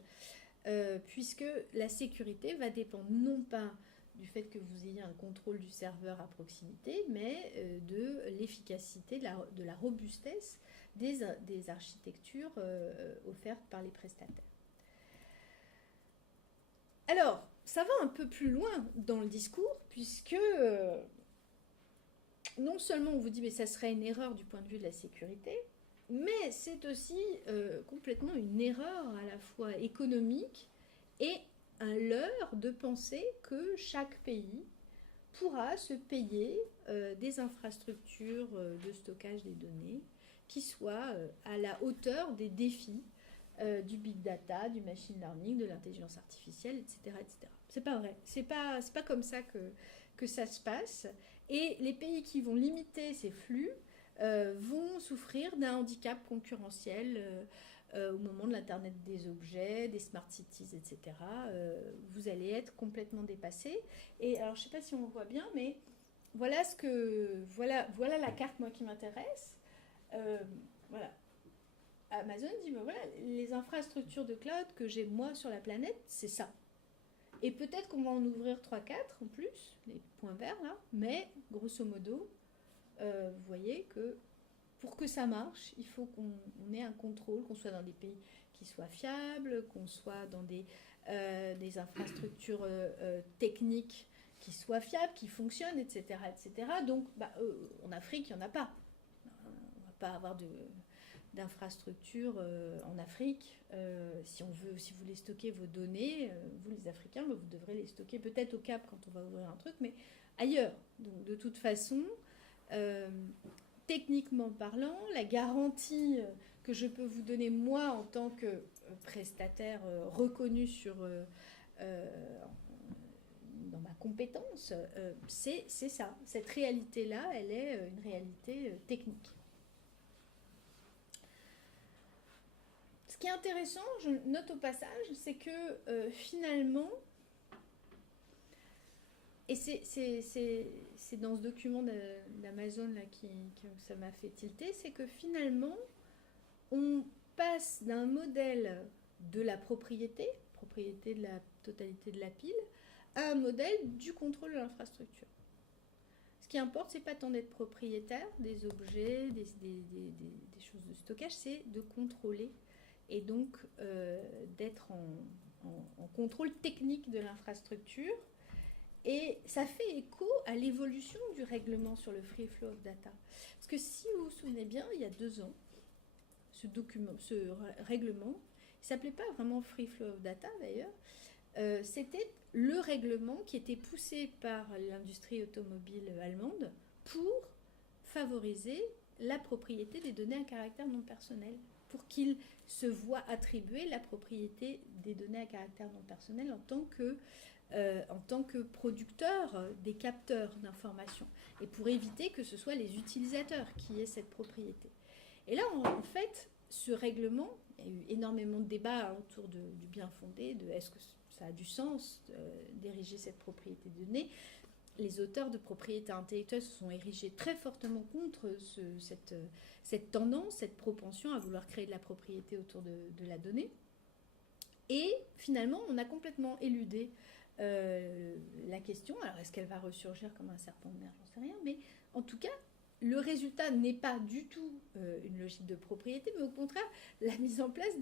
puisque la sécurité va dépendre non pas du fait que vous ayez un contrôle du serveur à proximité, mais de l'efficacité, de la robustesse des architectures offertes par les prestataires. Alors, ça va un peu plus loin dans le discours, puisque non seulement on vous dit mais ça serait une erreur du point de vue de la sécurité, mais c'est aussi complètement une erreur à la fois économique et un leurre de penser que chaque pays pourra se payer des infrastructures de stockage des données qui soient à la hauteur des défis du big data, du machine learning, de l'intelligence artificielle, etc., etc. C'est pas vrai. C'est pas comme ça que ça se passe. Et les pays qui vont limiter ces flux vont souffrir d'un handicap concurrentiel au moment de l'Internet des objets, des smart cities, etc. Vous allez être complètement dépassé. Et alors, je ne sais pas si on voit bien, mais voilà voilà la carte, moi, qui m'intéresse. Voilà. Amazon dit, ben voilà, les infrastructures de cloud que j'ai, moi, sur la planète, c'est ça. Et peut-être qu'on va en ouvrir 3-4 en plus, les points verts, là, mais grosso modo, vous voyez que pour que ça marche, il faut qu'on ait un contrôle, qu'on soit dans des pays qui soient fiables, qu'on soit dans des infrastructures techniques qui soient fiables, qui fonctionnent, etc. etc. Donc, en Afrique, il n'y en a pas. On ne va pas avoir d'infrastructures en Afrique. Si vous voulez stocker vos données, vous les Africains, vous devrez les stocker peut-être au Cap quand on va ouvrir un truc, mais ailleurs. Donc, de toute façon, techniquement parlant, la garantie que je peux vous donner, moi, en tant que prestataire reconnu dans ma compétence, c'est ça. Cette réalité-là, elle est une réalité technique. Ce qui est intéressant, je note au passage, c'est que finalement, et c'est dans ce document d'Amazon là que ça m'a fait tilter, c'est que finalement, on passe d'un modèle de la propriété de la totalité de la pile, à un modèle du contrôle de l'infrastructure. Ce qui importe, c'est pas tant d'être propriétaire des objets, des choses de stockage, c'est de contrôler et donc d'être en contrôle technique de l'infrastructure. Et ça fait écho à l'évolution du règlement sur le free flow of data. Parce que si vous vous souvenez bien, il y a 2 ans, ce règlement, il ne s'appelait pas vraiment free flow of data d'ailleurs, c'était le règlement qui était poussé par l'industrie automobile allemande pour favoriser la propriété des données à caractère non personnel, pour qu'ils se voient attribuer la propriété des données à caractère non personnel en tant que producteur des capteurs d'informations, et pour éviter que ce soit les utilisateurs qui aient cette propriété. Et là, en fait, ce règlement, il y a eu énormément de débats autour du bien fondé, de est-ce que ça a du sens d'ériger cette propriété de données. Les auteurs de propriété intellectuelle se sont érigés très fortement contre cette tendance, cette propension à vouloir créer de la propriété autour de la donnée. Et finalement, on a complètement éludé la question. Alors, est-ce qu'elle va ressurgir comme un serpent de mer? J'en sais rien. Mais en tout cas, le résultat n'est pas du tout une logique de propriété, mais au contraire, la mise en place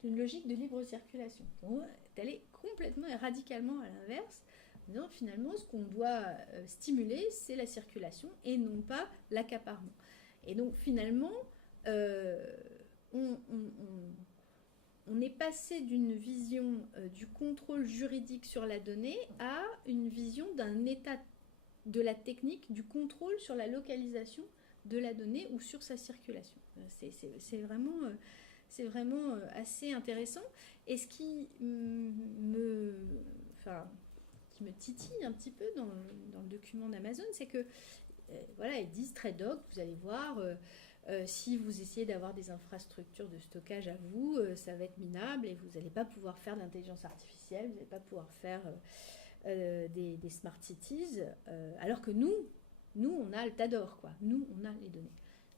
d'une logique de libre circulation. On est allé complètement et radicalement à l'inverse. Non, finalement, ce qu'on doit stimuler, c'est la circulation et non pas l'accaparement. Et donc, finalement, on est passé d'une vision du contrôle juridique sur la donnée à une vision d'un état de la technique, du contrôle sur la localisation de la donnée ou sur sa circulation. C'est vraiment assez intéressant. Et ce qui me titille un petit peu dans le document d'Amazon, c'est que, voilà, ils disent trade doc, vous allez voir, si vous essayez d'avoir des infrastructures de stockage à vous, ça va être minable et vous n'allez pas pouvoir faire de l'intelligence artificielle, vous n'allez pas pouvoir faire des smart cities, alors que nous, on a le tas d'or, quoi. Nous, on a les données.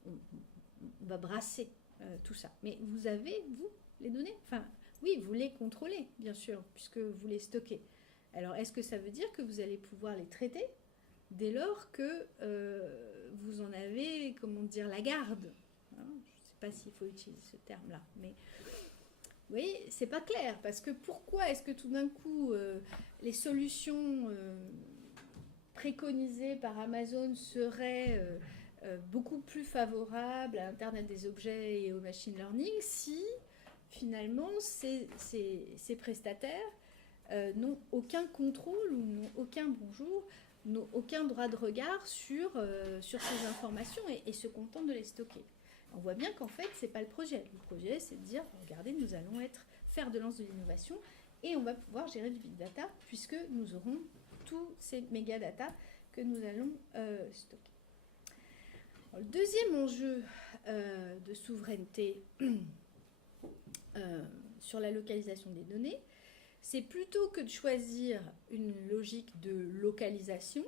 On va brasser tout ça. Mais vous avez, vous, les données? Enfin, oui, vous les contrôlez, bien sûr, puisque vous les stockez. Alors, est-ce que ça veut dire que vous allez pouvoir les traiter dès lors que vous en avez, comment dire, la garde, hein? Je ne sais pas s'il faut utiliser ce terme-là, mais vous voyez, c'est pas clair, parce que pourquoi est-ce que tout d'un coup, les solutions préconisées par Amazon seraient beaucoup plus favorables à Internet des objets et au machine learning si, finalement, ces prestataires n'ont aucun contrôle ou n'ont aucun bonjour, n'ont aucun droit de regard sur ces informations et se contentent de les stocker. On voit bien qu'en fait, ce n'est pas le projet. Le projet, c'est de dire, regardez, nous allons être fer de lance de l'innovation et on va pouvoir gérer du big data puisque nous aurons tous ces méga data que nous allons stocker. Alors, le deuxième enjeu de souveraineté sur la localisation des données, c'est plutôt que de choisir une logique de localisation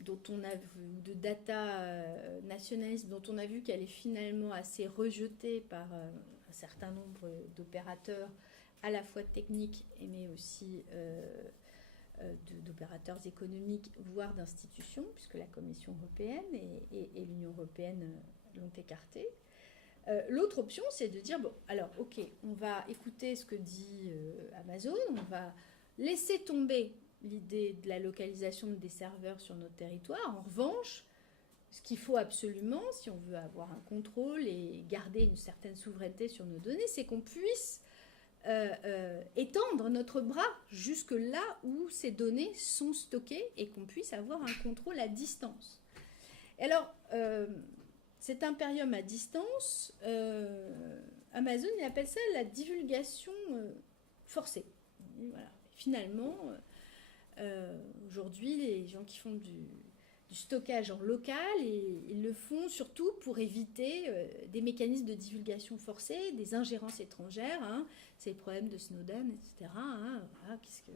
dont on a vu, de data nationalisme, dont on a vu qu'elle est finalement assez rejetée par un certain nombre d'opérateurs, à la fois techniques, mais aussi d'opérateurs économiques, voire d'institutions, puisque la Commission européenne et l'Union européenne l'ont écartée. L'autre option, c'est de dire, bon, alors, ok, on va écouter ce que dit Amazon, on va laisser tomber l'idée de la localisation des serveurs sur notre territoire. En revanche, ce qu'il faut absolument, si on veut avoir un contrôle et garder une certaine souveraineté sur nos données, c'est qu'on puisse étendre notre bras jusque là où ces données sont stockées et qu'on puisse avoir un contrôle à distance. Et alors, cet impérium à distance, Amazon, il appelle ça la divulgation forcée. Et voilà. Finalement, aujourd'hui, les gens qui font du stockage en local, ils le font surtout pour éviter des mécanismes de divulgation forcée, des ingérences étrangères. Hein. C'est le problème de Snowden, etc. Hein. Voilà, puisque,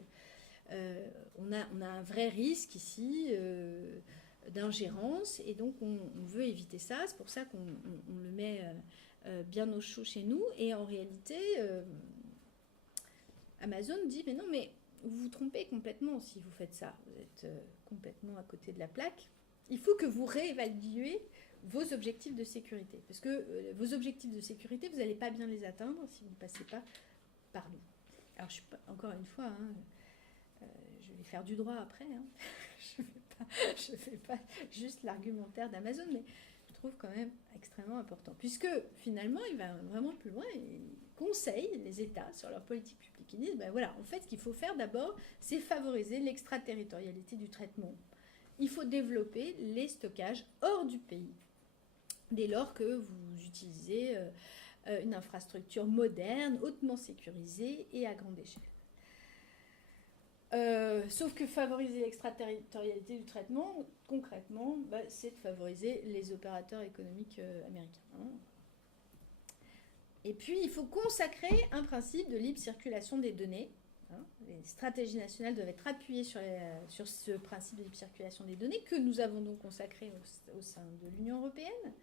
on a un vrai risque ici d'ingérence et donc on veut éviter ça. C'est pour ça qu'on le met bien au chaud chez nous. Et en réalité, Amazon dit mais non, mais vous vous trompez complètement si vous faites ça. Vous êtes complètement à côté de la plaque. Il faut que vous réévaluez vos objectifs de sécurité. Parce que vos objectifs de sécurité, vous n'allez pas bien les atteindre si vous ne passez pas par nous. Alors, je suis pas, encore une fois, hein, je vais faire du droit après. Hein. Je ne fais pas juste l'argumentaire d'Amazon, mais je trouve quand même extrêmement important. Puisque finalement, il va vraiment plus loin. Il conseille les États sur leur politique publique. Ils disent, ben voilà, en fait, ce qu'il faut faire d'abord, c'est favoriser l'extraterritorialité du traitement. Il faut développer les stockages hors du pays, dès lors que vous utilisez une infrastructure moderne, hautement sécurisée et à grande échelle. Sauf que favoriser l'extraterritorialité du traitement, concrètement, c'est de favoriser les opérateurs économiques américains. Hein. Et puis, il faut consacrer un principe de libre circulation des données. Hein. Les stratégies nationales doivent être appuyées sur ce principe de libre circulation des données que nous avons donc consacré au sein de l'Union européenne.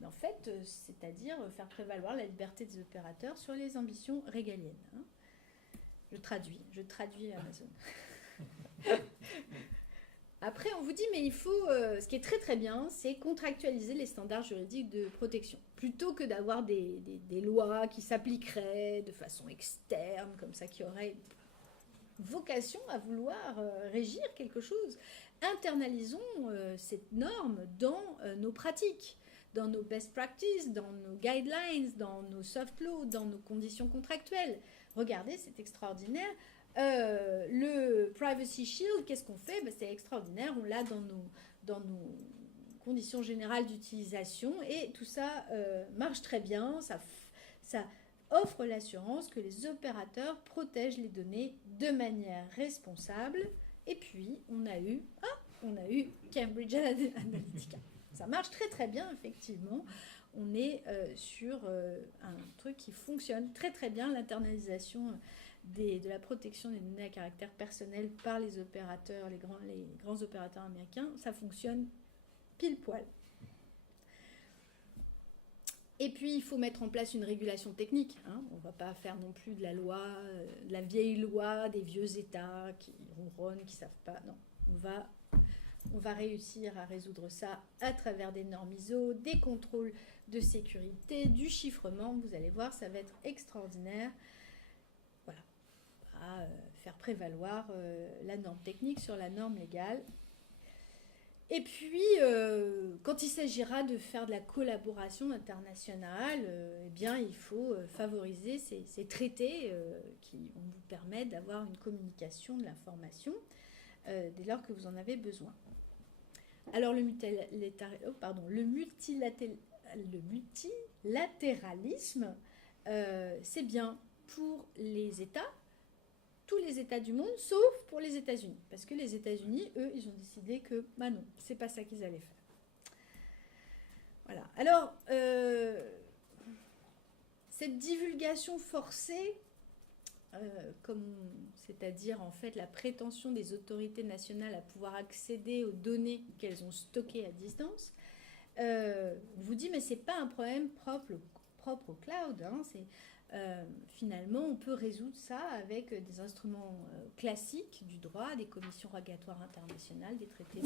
Mais en fait, c'est-à-dire faire prévaloir la liberté des opérateurs sur les ambitions régaliennes. Hein. Je traduis Amazon. Après, on vous dit, mais il faut, ce qui est très très bien, c'est contractualiser les standards juridiques de protection. Plutôt que d'avoir des lois qui s'appliqueraient de façon externe, comme ça, qui auraient vocation à vouloir régir quelque chose. Internalisons cette norme dans nos pratiques. dans nos best practices, dans nos guidelines, dans nos soft laws, dans nos conditions contractuelles. Regardez, c'est extraordinaire. Le Privacy Shield, qu'est-ce qu'on fait? C'est extraordinaire, on l'a dans nos conditions générales d'utilisation et tout ça marche très bien, ça offre l'assurance que les opérateurs protègent les données de manière responsable. Et puis, on a eu Cambridge Analytica. Ça marche très très bien, effectivement. On est sur un truc qui fonctionne très très bien, l'internalisation de la protection des données à caractère personnel par les opérateurs, les grands opérateurs américains. Ça fonctionne pile poil. Et puis, il faut mettre en place une régulation technique. On ne va pas faire non plus de la loi, de la vieille loi, des vieux États qui ronronnent, qui ne savent pas. Non, on va réussir à résoudre ça à travers des normes ISO, des contrôles de sécurité, du chiffrement. Vous allez voir, ça va être extraordinaire. Voilà, à faire prévaloir la norme technique sur la norme légale. Et puis, quand il s'agira de faire de la collaboration internationale, eh bien, il faut favoriser ces traités qui vont vous permettre d'avoir une communication de l'information dès lors que vous en avez besoin. Alors, le multilatéralisme, c'est bien pour les États, tous les États du monde, sauf pour les États-Unis. Parce que les États-Unis, eux, ils ont décidé que, non, c'est pas ça qu'ils allaient faire. Voilà. Alors, cette divulgation forcée, c'est-à-dire en fait la prétention des autorités nationales à pouvoir accéder aux données qu'elles ont stockées à distance, vous dit, mais c'est pas un problème propre au cloud, finalement, on peut résoudre ça avec des instruments classiques du droit, des commissions rogatoires internationales, des traités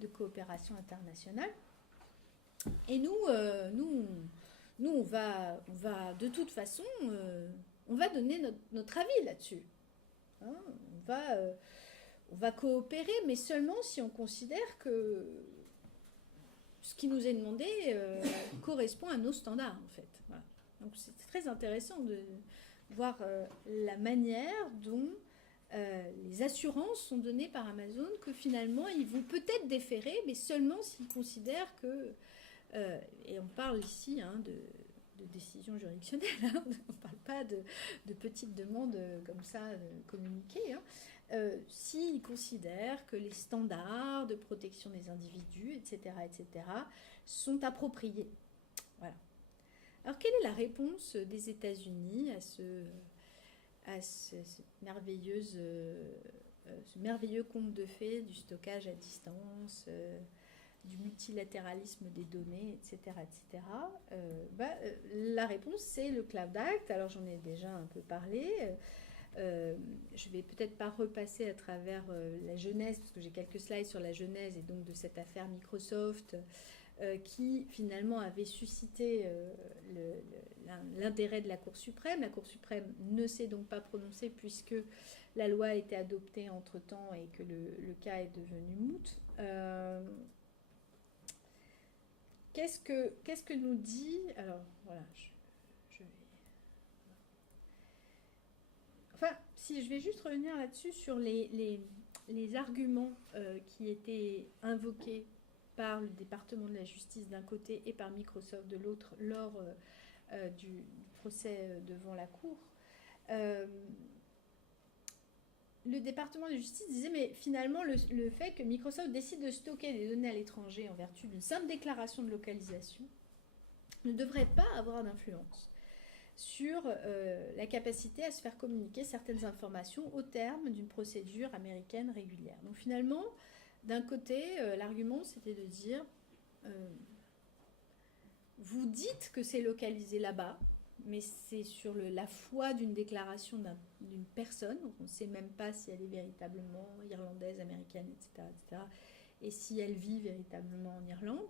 de coopération internationale. Et nous, on va de toute façon, on va donner notre avis là-dessus. On va coopérer, mais seulement si on considère que ce qui nous est demandé correspond à nos standards, en fait. Voilà. Donc c'est très intéressant de voir la manière dont les assurances sont données par Amazon, que finalement ils vont peut-être déférer, mais seulement s'ils considèrent que, et on parle ici de décision juridictionnelle, on ne parle pas de petites demandes comme ça communiquées, s'ils considèrent que les standards de protection des individus, etc., sont appropriés. Voilà. Alors, quelle est la réponse des États-Unis à ce merveilleux conte de fées du stockage à distance, du multilatéralisme des données, etc. La réponse, c'est le Cloud Act. Alors, j'en ai déjà un peu parlé. Je ne vais peut-être pas repasser à travers la genèse, parce que j'ai quelques slides sur la genèse et donc de cette affaire Microsoft, qui finalement avait suscité l'intérêt de la Cour suprême. La Cour suprême ne s'est donc pas prononcée puisque la loi a été adoptée entre-temps et que le cas est devenu moot. Qu'est-ce que nous dit... Alors, voilà, je vais... Enfin, si je vais juste revenir là-dessus sur les arguments qui étaient invoqués par le département de la justice d'un côté et par Microsoft de l'autre lors du procès devant la Cour. Le département de justice disait, mais finalement, le fait que Microsoft décide de stocker des données à l'étranger en vertu d'une simple déclaration de localisation ne devrait pas avoir d'influence sur la capacité à se faire communiquer certaines informations au terme d'une procédure américaine régulière. Donc finalement, d'un côté, l'argument, c'était de dire, vous dites que c'est localisé là-bas, mais c'est sur la foi d'une déclaration d'une personne, donc on ne sait même pas si elle est véritablement irlandaise, américaine, etc., et si elle vit véritablement en Irlande.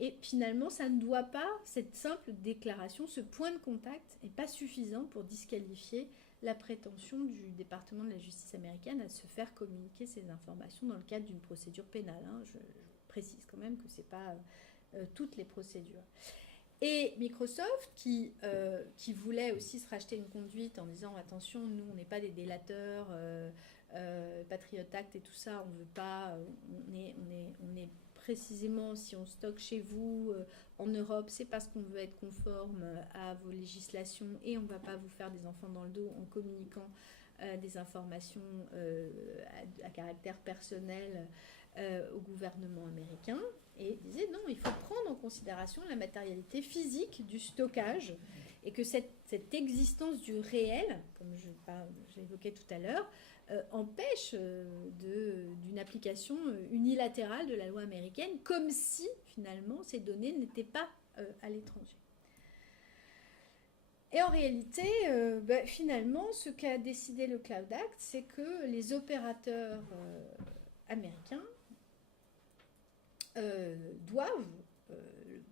Et finalement, ça ne doit pas, cette simple déclaration, ce point de contact n'est pas suffisant pour disqualifier la prétention du département de la justice américaine à se faire communiquer ces informations dans le cadre d'une procédure pénale. Je précise quand même que ce n'est pas toutes les procédures. Et Microsoft, qui voulait aussi se racheter une conduite en disant attention, nous on n'est pas des délateurs, Patriot Act et tout ça, on veut pas, on est précisément, si on stocke chez vous en Europe, c'est parce qu'on veut être conforme à vos législations et on ne va pas vous faire des enfants dans le dos en communiquant des informations à caractère personnel au gouvernement américain. Et disait non, il faut prendre en considération la matérialité physique du stockage et que cette existence du réel, comme j'évoquais tout à l'heure, empêche d'une application unilatérale de la loi américaine, comme si finalement ces données n'étaient pas à l'étranger. Et en réalité, finalement, ce qu'a décidé le Cloud Act, c'est que les opérateurs américains doivent,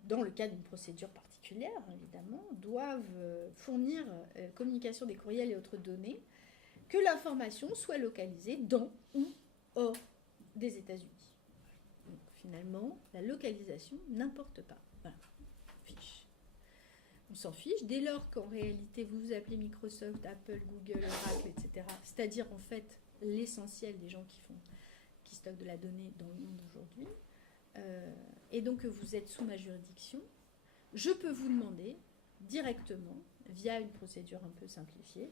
dans le cadre d'une procédure particulière, évidemment, doivent fournir communication des courriels et autres données, que l'information soit localisée dans ou hors des États-Unis. Donc, finalement, la localisation n'importe pas. Voilà. Fiche. On s'en fiche. Dès lors qu'en réalité, vous vous appelez Microsoft, Apple, Google, Oracle, etc., c'est-à-dire en fait l'essentiel des gens qui stockent de la donnée dans le monde aujourd'hui, et donc que vous êtes sous ma juridiction, je peux vous demander directement, via une procédure un peu simplifiée,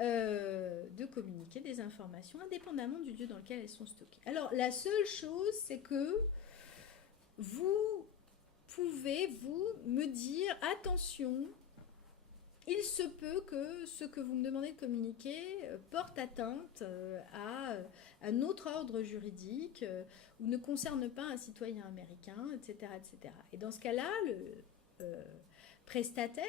de communiquer des informations indépendamment du lieu dans lequel elles sont stockées. Alors, la seule chose, c'est que vous pouvez, vous, me dire, attention, il se peut que ce que vous me demandez de communiquer porte atteinte à un autre ordre juridique ou ne concerne pas un citoyen américain, etc., etc. Et dans ce cas-là, le prestataire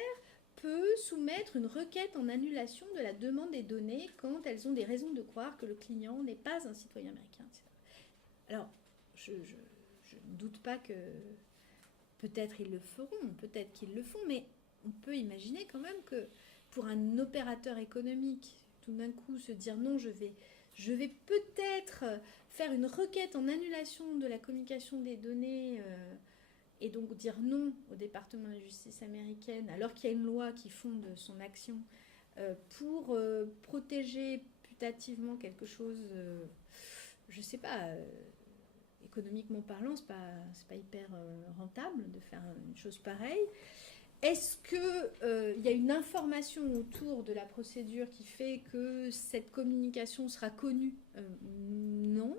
peut soumettre une requête en annulation de la demande des données quand elles ont des raisons de croire que le client n'est pas un citoyen américain, etc. Alors, je ne doute pas que peut-être ils le feront, peut-être qu'ils le font, mais on peut imaginer quand même que pour un opérateur économique, tout d'un coup se dire non, je vais peut-être faire une requête en annulation de la communication des données et donc dire non au département de la justice américaine, alors qu'il y a une loi qui fonde son action pour protéger putativement quelque chose, je ne sais pas, économiquement parlant, c'est pas hyper rentable de faire une chose pareille. Est-ce qu'il y a une information autour de la procédure qui fait que cette communication sera connue ? Non.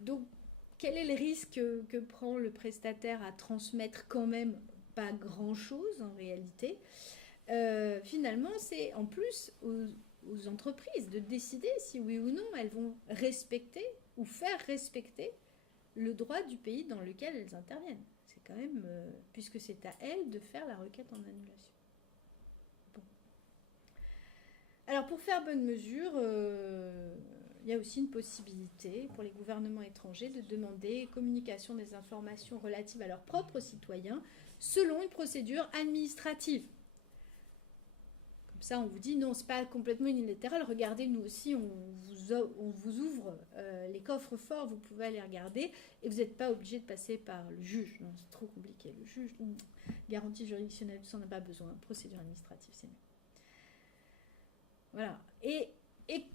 Donc, quel est le risque que prend le prestataire à transmettre quand même pas grand-chose en réalité ? Finalement, c'est en plus aux entreprises de décider si oui ou non elles vont respecter ou faire respecter le droit du pays dans lequel elles interviennent. C'est quand même, puisque c'est à elles de faire la requête en annulation. Bon. Alors, pour faire bonne mesure, il y a aussi une possibilité pour les gouvernements étrangers de demander communication des informations relatives à leurs propres citoyens selon une procédure administrative. Comme ça, on vous dit non, c'est pas complètement unilatéral. Regardez, nous aussi, on vous ouvre les coffres forts, vous pouvez aller regarder et vous n'êtes pas obligé de passer par le juge. Non, c'est trop compliqué. Le juge, garantie juridictionnelle, ça, on n'a pas besoin. Procédure administrative, c'est mieux. Voilà. Et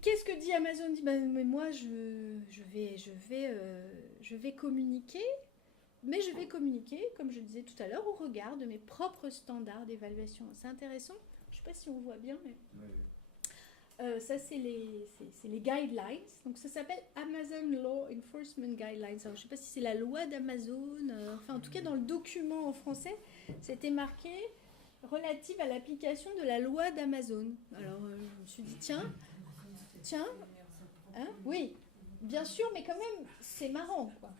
qu'est-ce que dit Amazon ? Dit, mais moi, je vais communiquer, mais je vais communiquer, comme je le disais tout à l'heure, au regard de mes propres standards d'évaluation. C'est intéressant. Je ne sais pas si on voit bien, mais ça, c'est les guidelines. Donc, ça s'appelle Amazon Law Enforcement Guidelines. Alors, je ne sais pas si c'est la loi d'Amazon. En tout cas, dans le document en français, c'était marqué relative à l'application de la loi d'Amazon. Alors, je me suis dit, tiens, hein, oui, bien sûr, mais quand même, c'est marrant, quoi.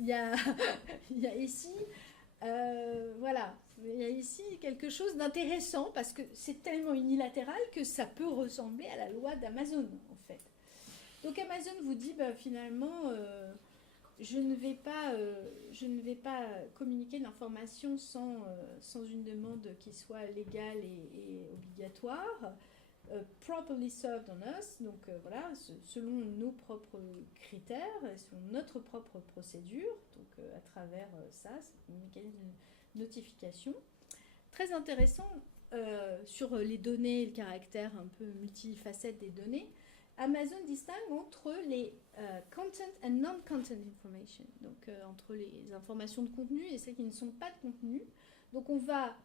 Il y a ici, voilà, il y a ici quelque chose d'intéressant parce que c'est tellement unilatéral que ça peut ressembler à la loi d'Amazon, en fait. Donc Amazon vous dit, finalement, je ne vais pas communiquer l'information sans une demande qui soit légale et obligatoire. properly served on us, donc voilà, selon nos propres critères, selon notre propre procédure, donc à travers ça, c'est un mécanisme de notification. Très intéressant sur les données et le caractère un peu multifacette des données. Amazon distingue entre les content and non-content information, donc entre les informations de contenu et celles qui ne sont pas de contenu. Donc on va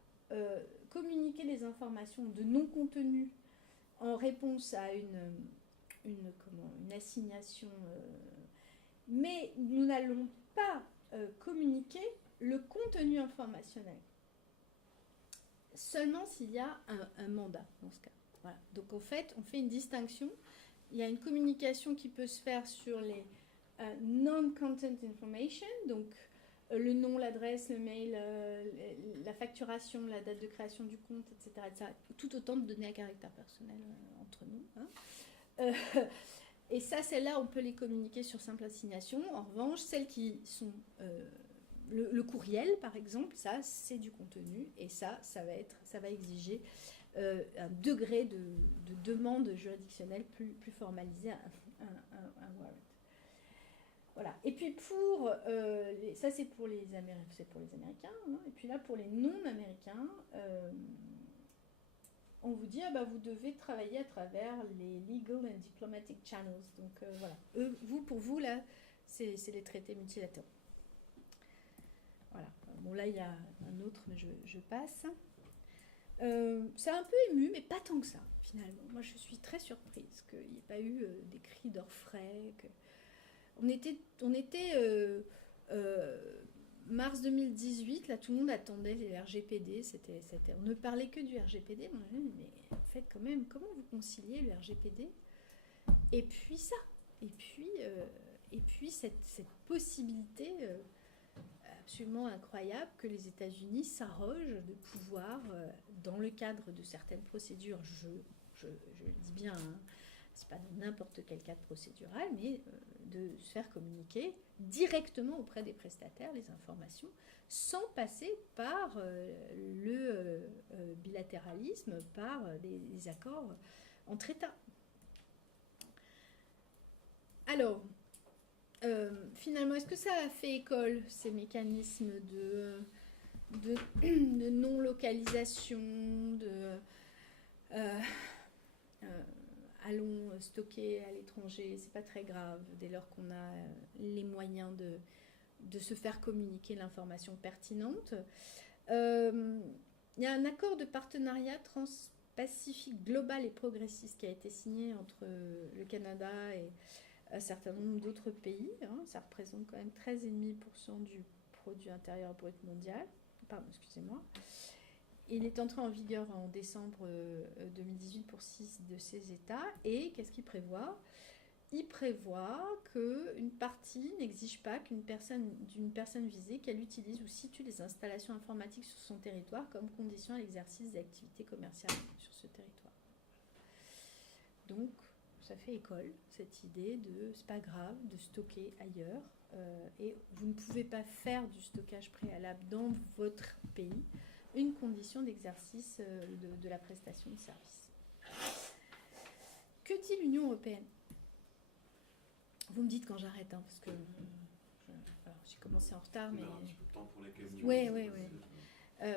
communiquer les informations de non-contenu en réponse à une assignation, mais nous n'allons pas communiquer le contenu informationnel. Seulement s'il y a un mandat dans ce cas. Voilà. Donc en fait, on fait une distinction. Il y a une communication qui peut se faire sur les non-content information, donc le nom, l'adresse, le mail, la facturation, la date de création du compte, etc. Tout autant de données à caractère personnel entre nous. Hein. Et ça, celles-là, on peut les communiquer sur simple assignation. En revanche, celles qui sont... le courriel, par exemple, ça, c'est du contenu. Et ça va exiger un degré de demande juridictionnelle plus formalisé, un warrant. Voilà. Et puis ça c'est pour les Américains, hein. Et puis là pour les non-américains, on vous dit vous devez travailler à travers les legal and diplomatic channels. Donc voilà. Pour vous là, c'est les traités multilatéraux. Voilà. Bon là il y a un autre, mais je passe. C'est un peu ému, mais pas tant que ça, finalement. Moi, je suis très surprise qu'il n'y ait pas eu des cris d'orfraie. On était mars 2018, là, tout le monde attendait les RGPD. On ne parlait que du RGPD. Mais en fait, quand même, comment vous conciliez le RGPD et puis ça, et puis cette possibilité... absolument incroyable que les États-Unis s'arrogent de pouvoir, dans le cadre de certaines procédures, je le dis bien, hein, c'est pas dans n'importe quel cadre procédural, mais de se faire communiquer directement auprès des prestataires les informations, sans passer par le bilatéralisme, par des accords entre États. Alors, finalement, est-ce que ça a fait école, ces mécanismes de non-localisation, allons stocker à l'étranger, c'est pas très grave, dès lors qu'on a les moyens de se faire communiquer l'information pertinente. Il y a un accord de partenariat transpacifique global et progressiste qui a été signé entre le Canada et un certain nombre d'autres pays. Hein, ça représente quand même 13,5% du produit intérieur brut mondial. Pardon, excusez-moi. Il est entré en vigueur en décembre 2018 pour 6 de ces États. Et qu'est-ce qu'il prévoit ? Il prévoit qu'une partie n'exige pas d'une personne visée qu'elle utilise ou situe les installations informatiques sur son territoire comme condition à l'exercice des activités commerciales sur ce territoire. Donc, ça fait école, cette idée de c'est pas grave de stocker ailleurs et vous ne pouvez pas faire du stockage préalable dans votre pays une condition d'exercice de la prestation de service. Que dit l'Union européenne ? Vous me dites quand j'arrête, hein, parce que j'ai commencé en retard, mais... Un petit peu de temps pour les questions. Oui.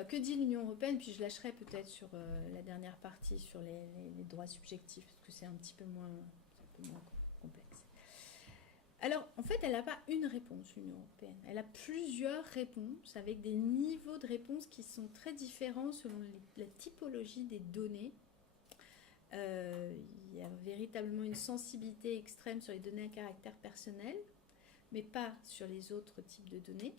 Que dit l'Union européenne ? Puis je lâcherai peut-être sur la dernière partie, sur les droits subjectifs, parce que c'est un petit peu moins complexe. Alors, en fait, elle n'a pas une réponse, l'Union européenne. Elle a plusieurs réponses, avec des niveaux de réponse qui sont très différents selon la typologie des données. Il y a véritablement une sensibilité extrême sur les données à caractère personnel, mais pas sur les autres types de données.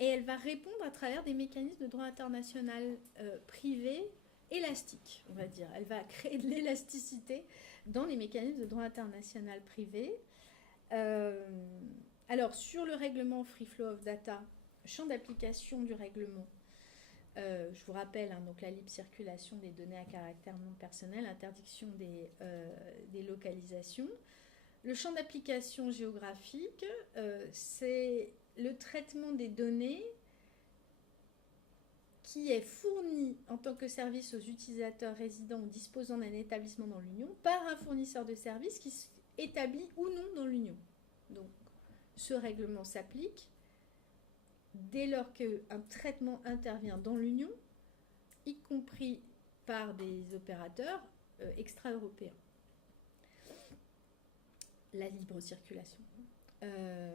Et elle va répondre à travers des mécanismes de droit international privé élastiques, on va dire. Elle va créer de l'élasticité dans les mécanismes de droit international privé. Alors, sur le règlement Free Flow of Data, champ d'application du règlement, je vous rappelle, hein, donc la libre circulation des données à caractère non personnel, interdiction des localisations. Le champ d'application géographique, c'est le traitement des données qui est fourni en tant que service aux utilisateurs résidents ou disposant d'un établissement dans l'Union par un fournisseur de services qui s'établit ou non dans l'Union. Donc, ce règlement s'applique dès lors qu'un traitement intervient dans l'Union, y compris par des opérateurs extra-européens. La libre circulation. Le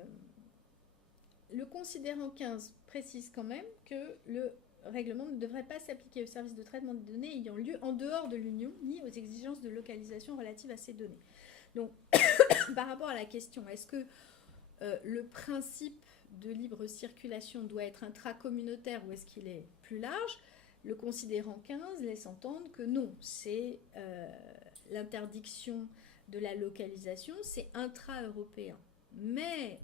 considérant 15 précise quand même que le règlement ne devrait pas s'appliquer aux services de traitement des données ayant lieu en dehors de l'Union, ni aux exigences de localisation relatives à ces données. Donc, par rapport à la question, est-ce que le principe de libre circulation doit être intracommunautaire ou est-ce qu'il est plus large? Le considérant 15 laisse entendre que non, c'est l'interdiction de la localisation, c'est intra-européen. Mais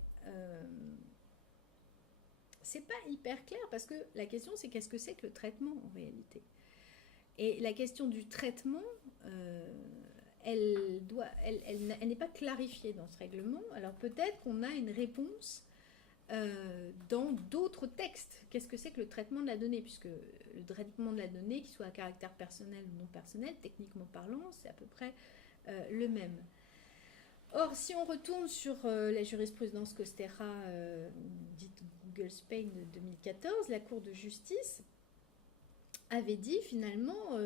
c'est pas hyper clair parce que la question c'est qu'est-ce que c'est que le traitement en réalité? Et la question du traitement, elle n'est pas clarifiée dans ce règlement. Alors peut-être qu'on a une réponse dans d'autres textes. Qu'est-ce que c'est que le traitement de la donnée? Puisque le traitement de la donnée, qu'il soit à caractère personnel ou non personnel, techniquement parlant, c'est à peu près le même. Or, si on retourne sur la jurisprudence Costera, dite Google Spain de 2014, la Cour de justice avait dit finalement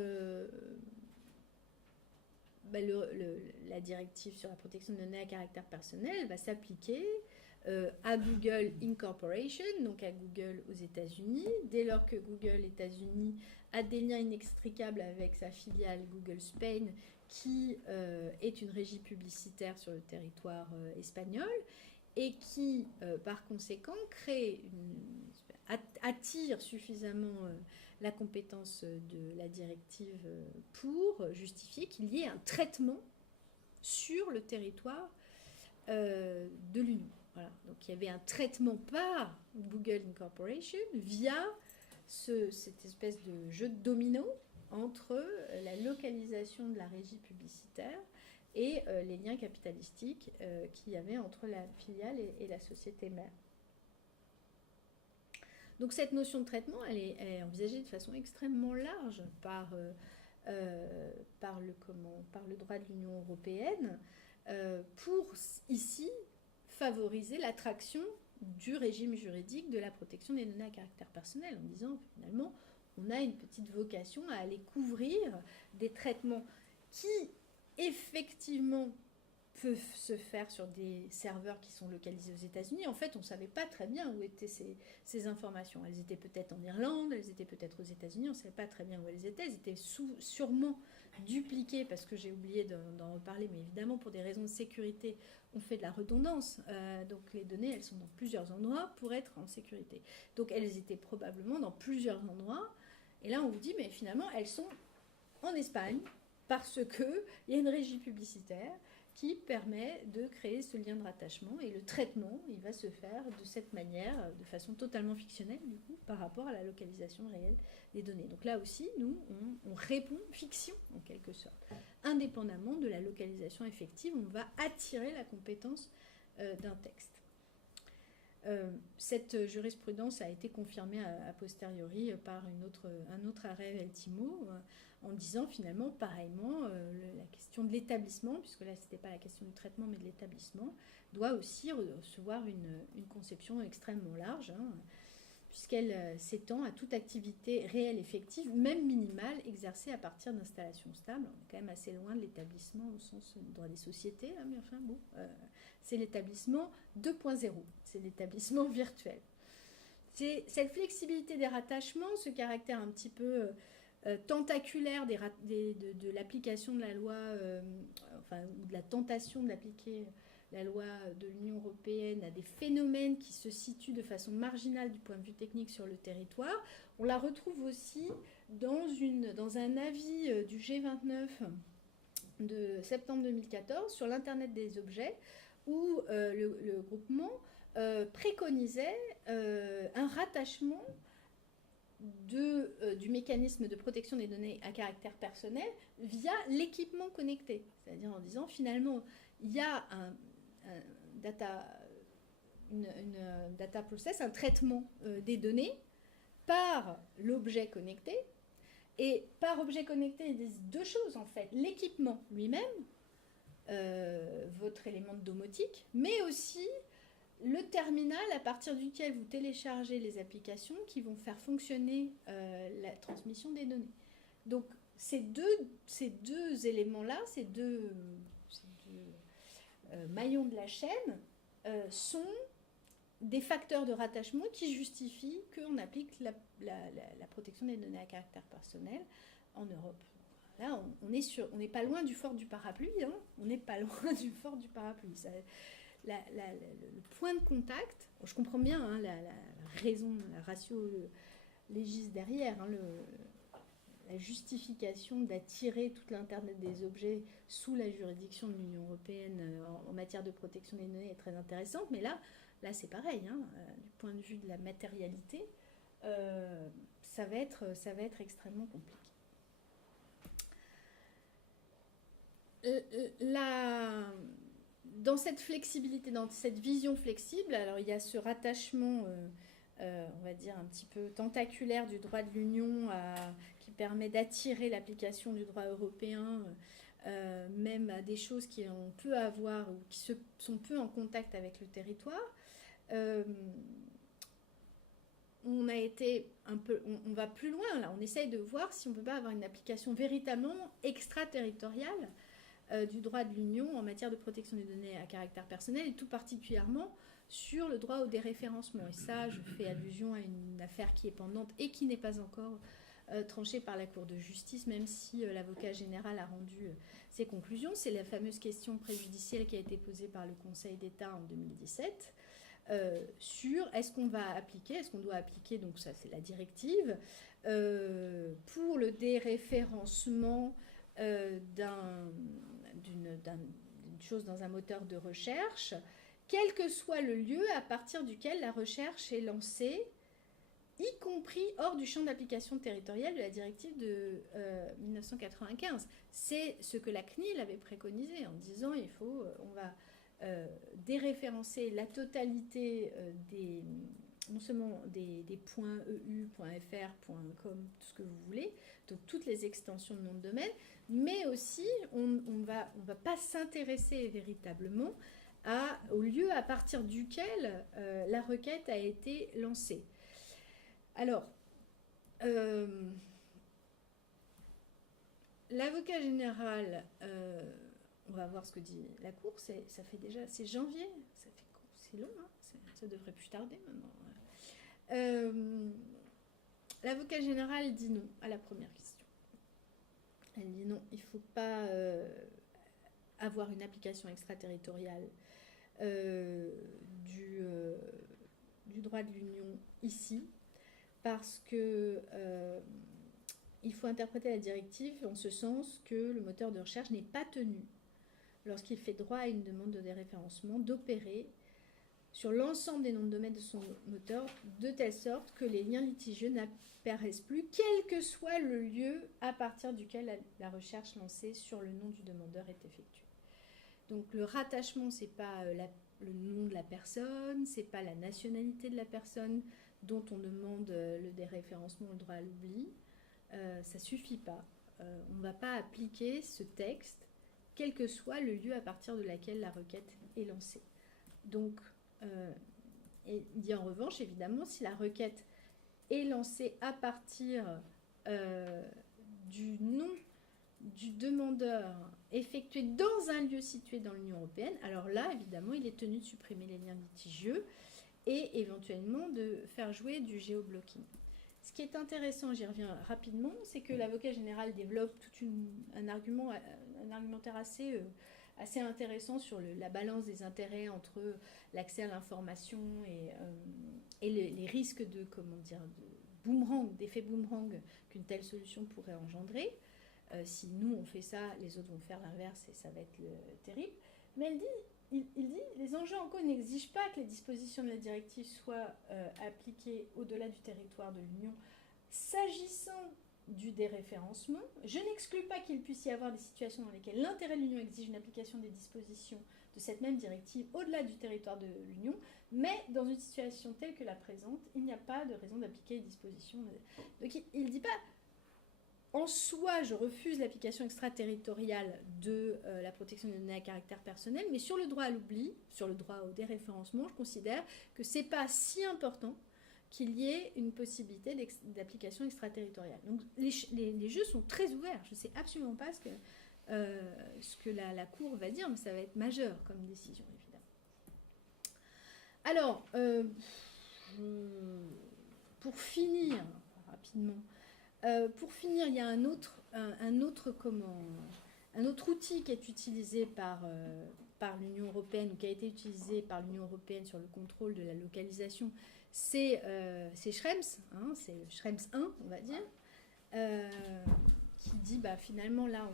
la directive sur la protection des données à caractère personnel va s'appliquer à Google Incorporation, donc à Google aux États-Unis, dès lors que Google États-Unis a des liens inextricables avec sa filiale Google Spain, qui est une régie publicitaire sur le territoire espagnol et qui, par conséquent, attire suffisamment la compétence de la directive pour justifier qu'il y ait un traitement sur le territoire de l'Union. Voilà. Donc il y avait un traitement par Google Incorporation via cette espèce de jeu de domino entre la localisation de la régie publicitaire et les liens capitalistiques qu'il y avait entre la filiale et la société mère. Donc cette notion de traitement, elle est envisagée de façon extrêmement large par le droit de l'Union européenne pour ici favoriser l'attraction du régime juridique de la protection des données à caractère personnel en disant finalement on a une petite vocation à aller couvrir des traitements qui effectivement peuvent se faire sur des serveurs qui sont localisés aux États-Unis. En fait, on ne savait pas très bien où étaient ces informations. Elles étaient peut-être en Irlande, elles étaient peut-être aux États-Unis, on ne savait pas très bien où elles étaient. Elles étaient sûrement dupliquées, parce que j'ai oublié d'en reparler, mais évidemment, pour des raisons de sécurité, on fait de la redondance. Donc les données, elles sont dans plusieurs endroits pour être en sécurité. Donc elles étaient probablement dans plusieurs endroits. Et là, on vous dit, mais finalement, elles sont en Espagne, parce qu'il y a une régie publicitaire qui permet de créer ce lien de rattachement. Et le traitement, il va se faire de cette manière, de façon totalement fictionnelle, du coup, par rapport à la localisation réelle des données. Donc là aussi, nous, on répond fiction, en quelque sorte. Indépendamment de la localisation effective, on va attirer la compétence d'un texte. Cette jurisprudence a été confirmée a posteriori par un autre arrêt Eltimo, en disant finalement pareillement la question de l'établissement, puisque là c'était pas la question du traitement mais de l'établissement, doit aussi recevoir une conception extrêmement large, puisqu'elle s'étend à toute activité réelle effective, même minimale, exercée à partir d'installations stables. On est quand même assez loin de l'établissement au sens du droit des sociétés, mais enfin bon, c'est l'établissement 2.0, c'est l'établissement virtuel. C'est cette flexibilité des rattachements, ce caractère un petit peu tentaculaire de l'application de la loi, ou de la tentation d'appliquer la loi de l'Union européenne à des phénomènes qui se situent de façon marginale du point de vue technique sur le territoire. On la retrouve aussi dans un avis du G29 de septembre 2014 sur l'Internet des objets, où le groupement préconisait un rattachement du mécanisme de protection des données à caractère personnel via l'équipement connecté. C'est-à-dire en disant, finalement, il y a une data process, un traitement des données par l'objet connecté. Et par objet connecté, ils disent deux choses en fait. L'équipement lui-même, votre élément de domotique, mais aussi le terminal à partir duquel vous téléchargez les applications qui vont faire fonctionner la transmission des données. Donc ces deux éléments-là, ces deux maillons de la chaîne sont des facteurs de rattachement qui justifient qu'on applique la protection des données à caractère personnel en Europe. Là, on n'est pas loin du fort du parapluie. Hein, on n'est pas loin du fort du parapluie. Ça, le point de contact, je comprends bien hein, la raison, la ratio légis derrière, hein, la justification d'attirer toute l'Internet des objets sous la juridiction de l'Union européenne en matière de protection des données est très intéressante, mais là c'est pareil, hein, du point de vue de la matérialité, ça va être extrêmement compliqué. Dans cette flexibilité, dans cette vision flexible, alors il y a ce rattachement, on va dire un petit peu tentaculaire du droit de l'Union qui permet d'attirer l'application du droit européen, même à des choses qui ont peu à voir ou qui sont peu en contact avec le territoire. On va plus loin là, on essaye de voir si on ne peut pas avoir une application véritablement extraterritoriale du droit de l'Union en matière de protection des données à caractère personnel et tout particulièrement sur le droit au déréférencement. Et ça, je fais allusion à une affaire qui est pendante et qui n'est pas encore tranchée par la Cour de justice, même si l'avocat général a rendu ses conclusions. C'est la fameuse question préjudicielle qui a été posée par le Conseil d'État en 2017 sur est-ce qu'on doit appliquer, donc ça c'est la directive, pour le déréférencement d'une chose dans un moteur de recherche, quel que soit le lieu à partir duquel la recherche est lancée, y compris hors du champ d'application territorial de la directive de 1995. C'est ce que la CNIL avait préconisé en disant on va déréférencer la totalité non seulement des points .eu, .fr, .com, tout ce que vous voulez, donc toutes les extensions de nom de domaine, mais aussi on va pas s'intéresser véritablement au lieu à partir duquel la requête a été lancée. Alors, l'avocat général, on va voir ce que dit la Cour, c'est janvier, c'est long, hein, ça devrait plus tarder maintenant. L'avocat général dit non à la première question. Elle dit non, il ne faut pas avoir une application extraterritoriale du droit de l'Union ici, parce que il faut interpréter la directive en ce sens que le moteur de recherche n'est pas tenu, lorsqu'il fait droit à une demande de déréférencement, d'opérer sur l'ensemble des noms de domaine de son moteur, de telle sorte que les liens litigieux n'apparaissent plus, quel que soit le lieu à partir duquel la recherche lancée sur le nom du demandeur est effectuée. Donc le rattachement, ce n'est pas le nom de la personne, ce n'est pas la nationalité de la personne dont on demande le déréférencement, le droit à l'oubli. Ça ne suffit pas. On ne va pas appliquer ce texte, quel que soit le lieu à partir de laquelle la requête est lancée. Donc, et il dit en revanche, évidemment, si la requête est lancée à partir du nom du demandeur effectué dans un lieu situé dans l'Union européenne, alors là, évidemment, il est tenu de supprimer les liens litigieux et éventuellement de faire jouer du géoblocking. Ce qui est intéressant, j'y reviens rapidement, c'est que l'avocat général développe tout un argumentaire assez intéressant sur la balance des intérêts entre l'accès à l'information et les risques d'effet boomerang qu'une telle solution pourrait engendrer. Si nous on fait ça, les autres vont faire l'inverse et ça va être terrible. Mais il dit les enjeux en cause n'exigent pas que les dispositions de la directive soient appliquées au-delà du territoire de l'Union. S'agissant du déréférencement, je n'exclus pas qu'il puisse y avoir des situations dans lesquelles l'intérêt de l'Union exige une application des dispositions de cette même directive au-delà du territoire de l'Union, Mais dans une situation telle que la présente, il n'y a pas de raison d'appliquer les dispositions. Donc il ne dit pas, en soi, je refuse l'application extraterritoriale de la protection des données à caractère personnel, mais sur le droit à l'oubli, sur le droit au déréférencement, je considère que ce n'est pas si important qu'il y ait une possibilité d'application extraterritoriale. Donc les jeux sont très ouverts. Je ne sais absolument pas ce que la Cour va dire, mais ça va être majeur comme décision, évidemment. Alors, pour finir, rapidement, il y a un autre outil qui est utilisé par l'Union européenne, ou qui a été utilisé par l'Union européenne sur le contrôle de la localisation, c'est Schrems, hein, c'est le Schrems 1, on va dire, qui dit finalement là,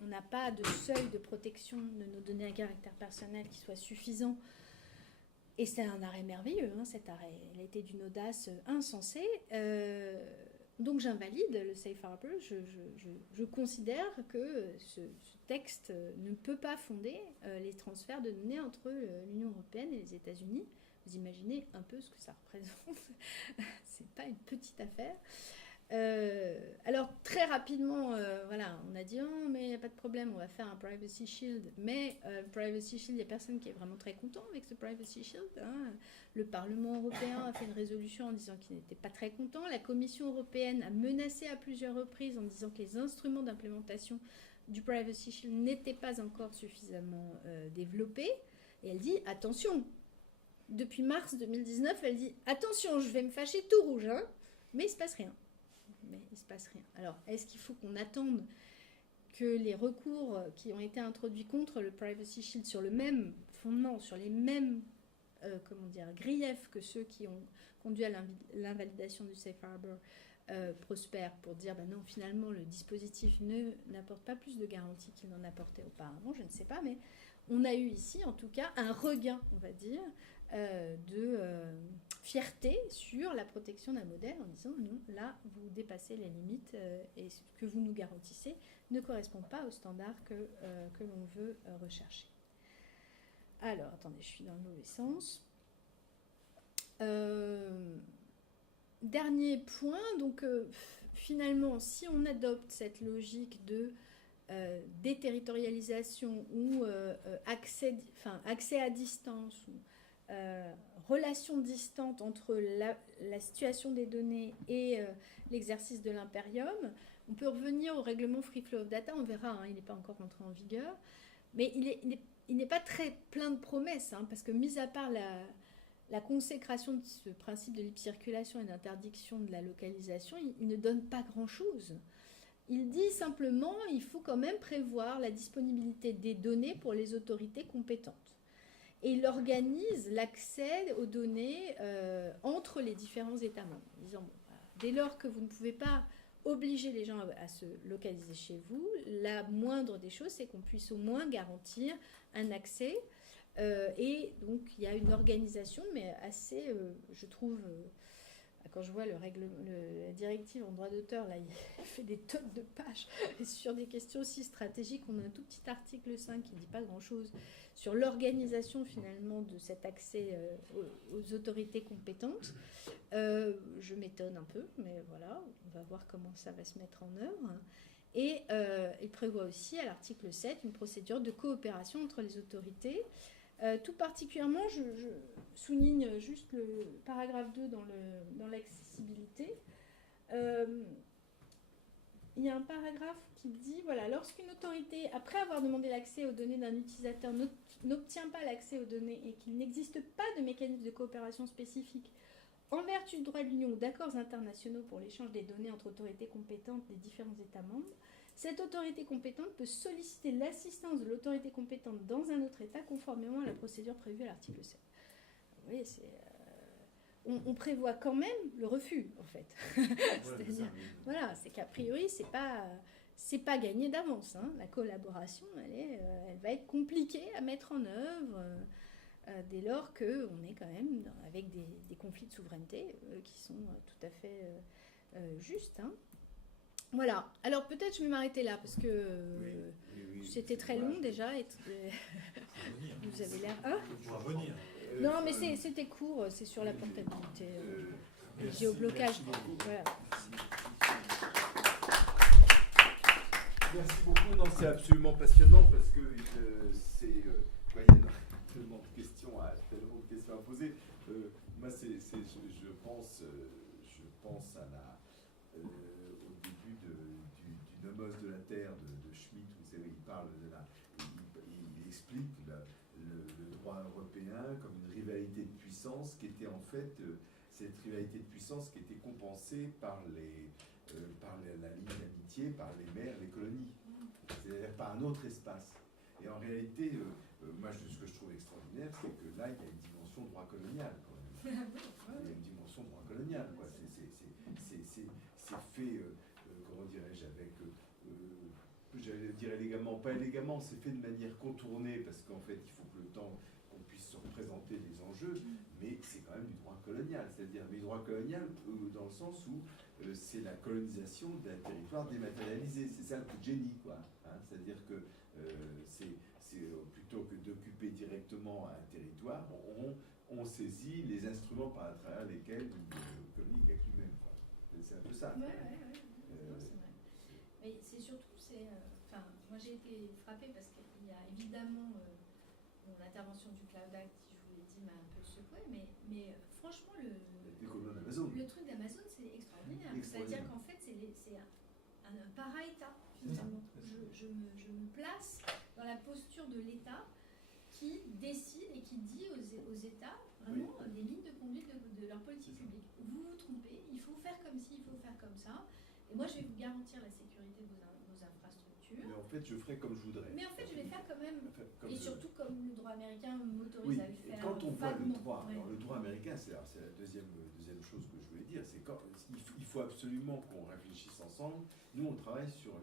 on n'a pas de seuil de protection de nos données à caractère personnel qui soit suffisant. Et c'est un arrêt merveilleux, hein, cet arrêt. Il a été d'une audace insensée. Donc j'invalide le Safe Harbor. Je considère que ce texte ne peut pas fonder les transferts de données entre l'Union européenne et les États-Unis. Vous imaginez un peu ce que ça représente. C'est pas une petite affaire. Alors très rapidement, voilà, on a dit oh, mais il n'y a pas de problème, on va faire un Privacy Shield. Mais Privacy Shield, il n'y a personne qui est vraiment très content avec ce Privacy Shield. Hein. Le Parlement européen a fait une résolution en disant qu'il n'était pas très content. La Commission européenne a menacé à plusieurs reprises en disant que les instruments d'implémentation du Privacy Shield n'étaient pas encore suffisamment développés. Et elle dit attention. Depuis mars 2019, elle dit attention, je vais me fâcher tout rouge, hein, mais il ne se passe rien. Alors, est-ce qu'il faut qu'on attende que les recours qui ont été introduits contre le Privacy Shield sur le même fondement, sur les mêmes griefs que ceux qui ont conduit à l'invalidation du Safe Harbor prospèrent pour dire non, finalement, le dispositif n'apporte pas plus de garanties qu'il n'en apportait auparavant, je ne sais pas, mais on a eu ici, en tout cas, un regain, on va dire, de fierté sur la protection d'un modèle en disant non, là vous dépassez les limites et ce que vous nous garantissez ne correspond pas aux standards que l'on veut rechercher. Alors, attendez, je suis dans le mauvais sens. Dernier point, donc finalement, si on adopte cette logique de déterritorialisation ou accès à distance ou relation distante entre la situation des données et l'exercice de l'impérium. On peut revenir au règlement Free Flow of Data, on verra, hein, il n'est pas encore entré en vigueur, mais il n'est pas très plein de promesses, hein, parce que mis à part la consécration de ce principe de libre circulation et d'interdiction de la localisation, il ne donne pas grand-chose. Il dit simplement qu'il faut quand même prévoir la disponibilité des données pour les autorités compétentes. Et il organise l'accès aux données entre les différents États membres, en disant dès lors que vous ne pouvez pas obliger les gens à se localiser chez vous, la moindre des choses, c'est qu'on puisse au moins garantir un accès. Et donc, il y a une organisation, mais assez, je trouve... Quand je vois la directive en droit d'auteur, là, il fait des tonnes de pages. Et sur des questions aussi stratégiques, on a un tout petit article 5 qui ne dit pas grand-chose sur l'organisation, finalement, de cet accès aux autorités compétentes. Je m'étonne un peu, mais voilà, on va voir comment ça va se mettre en œuvre. Et il prévoit aussi, à l'article 7, une procédure de coopération entre les autorités. Tout particulièrement, je souligne juste le paragraphe 2 dans l'accessibilité. Il y a un paragraphe qui dit, voilà, lorsqu'une autorité, après avoir demandé l'accès aux données d'un utilisateur, n'obtient pas l'accès aux données et qu'il n'existe pas de mécanisme de coopération spécifique en vertu du droit de l'Union ou d'accords internationaux pour l'échange des données entre autorités compétentes des différents États membres, cette autorité compétente peut solliciter l'assistance de l'autorité compétente dans un autre État conformément à la procédure prévue à l'article 7. Vous voyez, on prévoit quand même le refus, en fait. C'est-à-dire, voilà, c'est qu'a priori, c'est pas gagné d'avance. Hein. La collaboration, elle va être compliquée à mettre en œuvre dès lors qu'on est quand même avec des conflits de souveraineté qui sont tout à fait justes. Hein. Voilà, alors peut-être je vais m'arrêter là parce que c'était très long déjà. Et vous avez l'air... On va venir. Non, mais c'était court, c'est sur la portabilité, le géoblocage. Voilà. Merci beaucoup. Non, c'est absolument passionnant parce que il y a tellement de questions à poser. Moi, je pense à au début du Nomos de la Terre de Schmitt. Vous savez, il explique le droit européen comme une rivalité de puissance qui était en fait cette rivalité de puissance qui était compensée par la ligne d'amitié, par les mers, les colonies, c'est-à-dire par un autre espace. Et en réalité, moi, ce que je trouve extraordinaire, c'est que là, il y a une dimension droit colonial, quand même. Il y a une dimension droit colonial, quoi. C'est fait, comment dirais-je, avec, je dirais élégamment, pas élégamment, c'est fait de manière contournée, parce qu'en fait, il faut que le temps qu'on puisse se représenter les enjeux, mais c'est quand même du droit colonial, c'est-à-dire, mais droit colonial dans le sens où c'est la colonisation d'un territoire dématérialisé. C'est ça le coup de génie, quoi. Hein, c'est-à-dire que plutôt que d'occuper directement un territoire, on saisit les instruments par travers lesquels il communique avec lui-même. C'est un peu ça. Ouais. Non, c'est vrai. Mais c'est surtout, moi j'ai été frappée parce qu'il y a évidemment l'intervention du Cloud Act, je vous l'ai dit, m'a un peu secouée, mais franchement, le truc d'Amazon, c'est extraordinaire. C'est-à-dire qu'en fait, c'est un para-État, finalement. Je me place dans la posture de l'État qui décide et qui dit aux États, vraiment, des lignes de conduite de leur politique publique. Vous vous trompez, il faut faire comme ci, il faut faire comme ça. Et moi, je vais vous garantir la sécurité de vos infrastructures. Mais en fait, je ferai comme je voudrais. Mais en fait, je vais faire quand même, surtout comme le droit américain m'autorise à le faire. Et quand on voit le droit, alors le droit américain, c'est la deuxième chose que je voulais dire, c'est qu'il faut absolument qu'on réfléchisse ensemble. Nous, on travaille sur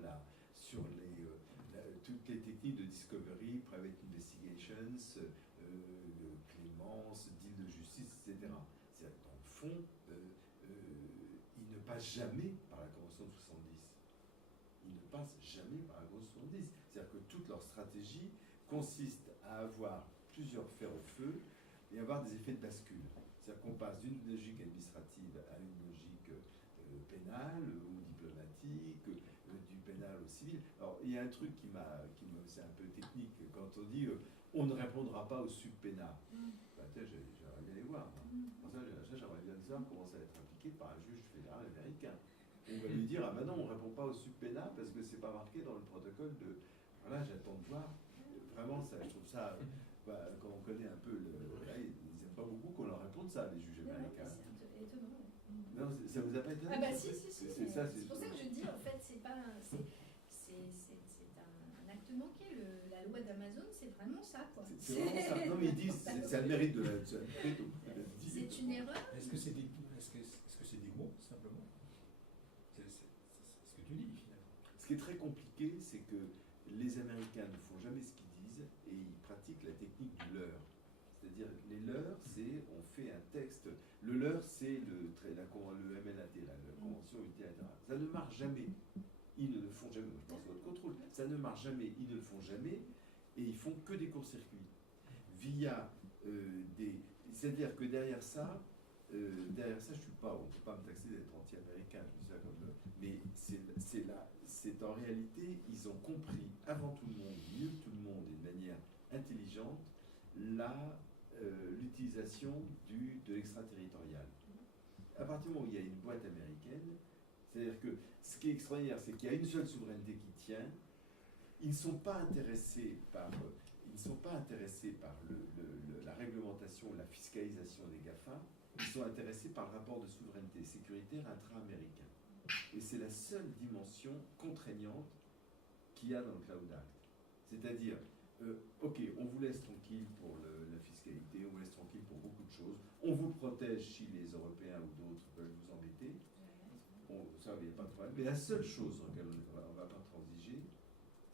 toutes les techniques de discovery, private investigations, de clémence, deal de justice, etc. C'est-à-dire que dans le fond, ils ne passent jamais par la Convention de 70. Ils ne passent jamais par la Convention de 70. C'est-à-dire que toute leur stratégie consiste à avoir plusieurs fers au feu et avoir des effets de bascule. C'est-à-dire qu'on passe d'une logique administrative à une logique pénale ou diplomatique, du pénal au civil. Alors, il y a un truc c'est un peu technique, quand on dit on ne répondra pas au subpénal. J'aimerais bien les voir. Ça, j'aimerais bien savoir comment ça va être appliqué par un juge fédéral américain. On va lui dire, ah ben non, on ne répond pas au subpénal parce que c'est pas marqué dans le protocole de... Voilà, j'attends de voir. Vraiment, ça, je trouve ça... quand on connaît un peu ils n'aiment pas beaucoup qu'on leur réponde ça, les juges américains. C'est étonnant. Non, ça vous a pas étonné? Ah bah si. C'est pour ça que je dis, en fait, c'est un acte manqué. La loi d'Amazon, c'est vraiment ça, quoi. C'est vraiment ça. Non, mais ils disent, c'est le mérite de la... C'est une erreur. Est-ce que c'est des mots, simplement? C'est ce que tu dis, finalement. Ce qui est très compliqué, c'est que les Américains ne font jamais ce qu'ils disent et ils pratiquent la technique du leurre. C'est-à-dire, les leurres, c'est on fait un texte. Le leurre, c'est le MNAT, la Convention multilatérale. Ça ne marche jamais. Ils ne le font jamais. Je pense à votre contrôle. Ça ne marche jamais. Ils ne le font jamais et ils font que des courts-circuits. Via c'est-à-dire que derrière ça, je suis pas. On ne peut pas me taxer d'être anti-américain. Je dis ça comme. Mais c'est en réalité, ils ont compris avant tout le monde, mieux que tout le monde et de manière intelligente, l'utilisation de l'extraterritorial. À partir du moment où il y a une boîte américaine, c'est-à-dire que ce qui est extraordinaire, c'est qu'il y a une seule souveraineté qui tient. Ils ne sont pas intéressés par la réglementation, la fiscalisation des GAFA. Ils sont intéressés par le rapport de souveraineté sécuritaire intra-américain. Et c'est la seule dimension contraignante qu'il y a dans le Cloud Act. C'est-à-dire, ok, on vous laisse tranquille pour la fiscalité, on vous laisse tranquille pour beaucoup de choses, on vous protège si les Européens ou d'autres veulent vous embêter, ça, il n'y a pas de problème. Mais la seule chose sur laquelle on ne va pas transiger,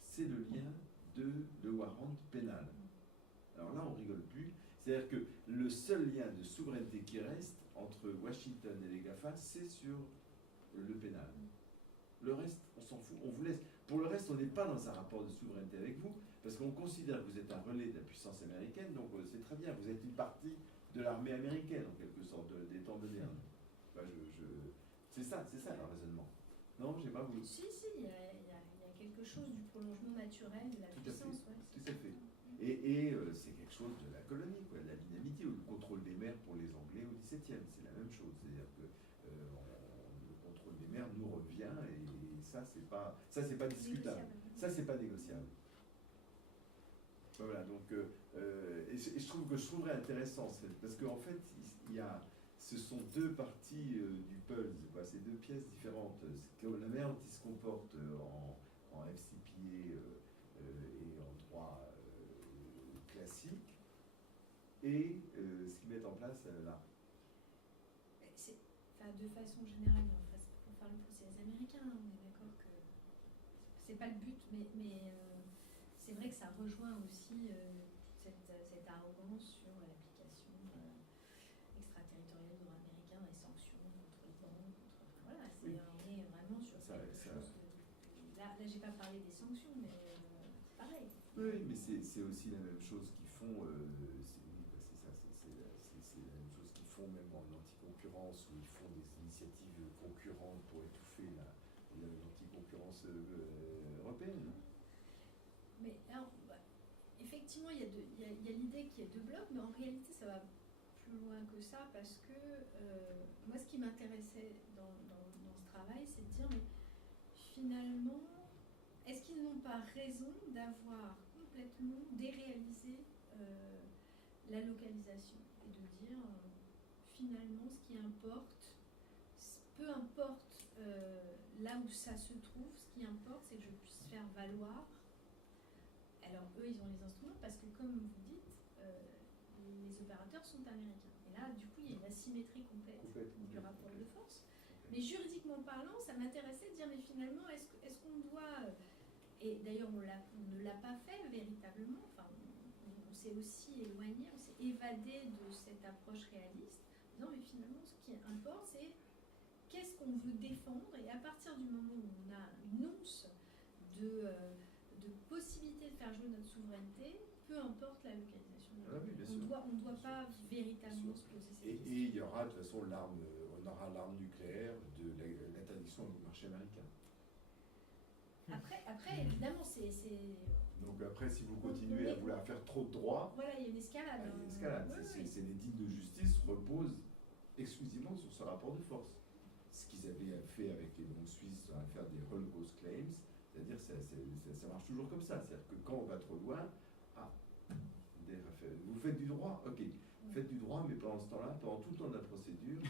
c'est le lien de warrant pénal. Alors là, on ne rigole plus. C'est-à-dire que le seul lien de souveraineté qui reste entre Washington et les GAFA, c'est sur le pénal. Le reste, on s'en fout, on vous laisse. Pour le reste, on n'est pas dans un rapport de souveraineté avec vous, parce qu'on considère que vous êtes un relais de la puissance américaine, donc c'est très bien, vous êtes une partie de l'armée américaine, en quelque sorte, des temps modernes. Enfin, c'est ça le raisonnement. Non, j'ai pas voulu. Si, il y a quelque chose du prolongement naturel de la Tout à puissance. fait. Ouais, Tout à fait. Et c'est quelque chose de la colonie, quoi, de la dynamité, ou le contrôle des mers pour les Anglais au XVIIe, c'est la même chose. C'est-à-dire que le contrôle des mers nous revient, et ça, c'est pas discutable. Ça, c'est pas négociable. Voilà, donc, et je trouverais intéressant, parce qu'en fait, ce sont deux parties du puzzle, quoi, c'est deux pièces différentes. C'est que la manière dont ils se comportent en FCPA et en droit classique, et ce qu'ils mettent en place là. De façon générale, pour faire le procès des Américains, on est d'accord que c'est pas le but, mais c'est vrai que ça rejoint aussi cette arrogance sur l'application extraterritoriale du droit américain, les sanctions contre les banques, voilà, on est vraiment sur quelque chose de... Là, j'ai pas parlé des sanctions, mais c'est pareil. Oui, mais c'est aussi la même chose qu'ils font, c'est la même chose qu'ils font même en anticoncurrence, où ils font des initiatives concurrentes pour étouffer l'anticoncurrence européenne. Mais alors, effectivement, il y a l'idée qu'il y a deux blocs, mais en réalité, ça va plus loin que ça, parce que moi, ce qui m'intéressait dans ce travail, c'est de dire, mais finalement, est-ce qu'ils n'ont pas raison d'avoir complètement déréalisé la localisation et de dire, finalement, ce qui importe, peu importe là où ça se trouve, ce qui importe, c'est que je puisse faire valoir. Alors, eux, ils ont les instruments parce que, comme vous dites, les opérateurs sont américains. Et là, du coup, il y a une asymétrie complète du rapport de force. Mais juridiquement parlant, ça m'intéressait de dire, mais finalement, est-ce qu'on doit... Et d'ailleurs, on ne l'a pas fait véritablement. Enfin, on s'est aussi éloigné, on s'est évadé de cette approche réaliste, en disant, mais finalement, ce qui importe, c'est qu'est-ce qu'on veut défendre. Et à partir du moment où on a une once de possibilité de faire jouer notre souveraineté, peu importe la localisation. On ne doit pas véritablement se poser ces questions. Et il y aura de toute façon on aura l'arme nucléaire de l'interdiction du marché américain. Après évidemment, c'est... Donc après, si vous continuez à vouloir faire trop de droits... Voilà, il y a une escalade. Il y a une escalade. Les digues de justice reposent exclusivement sur ce rapport de force. Ce qu'ils avaient fait avec les banques suisses dans l'affaire des Holocaust Claims, c'est-à-dire ça marche toujours comme ça. C'est-à-dire que quand on va trop loin, vous faites du droit, ok. Faites du droit, mais pendant ce temps-là, pendant tout le temps de la procédure,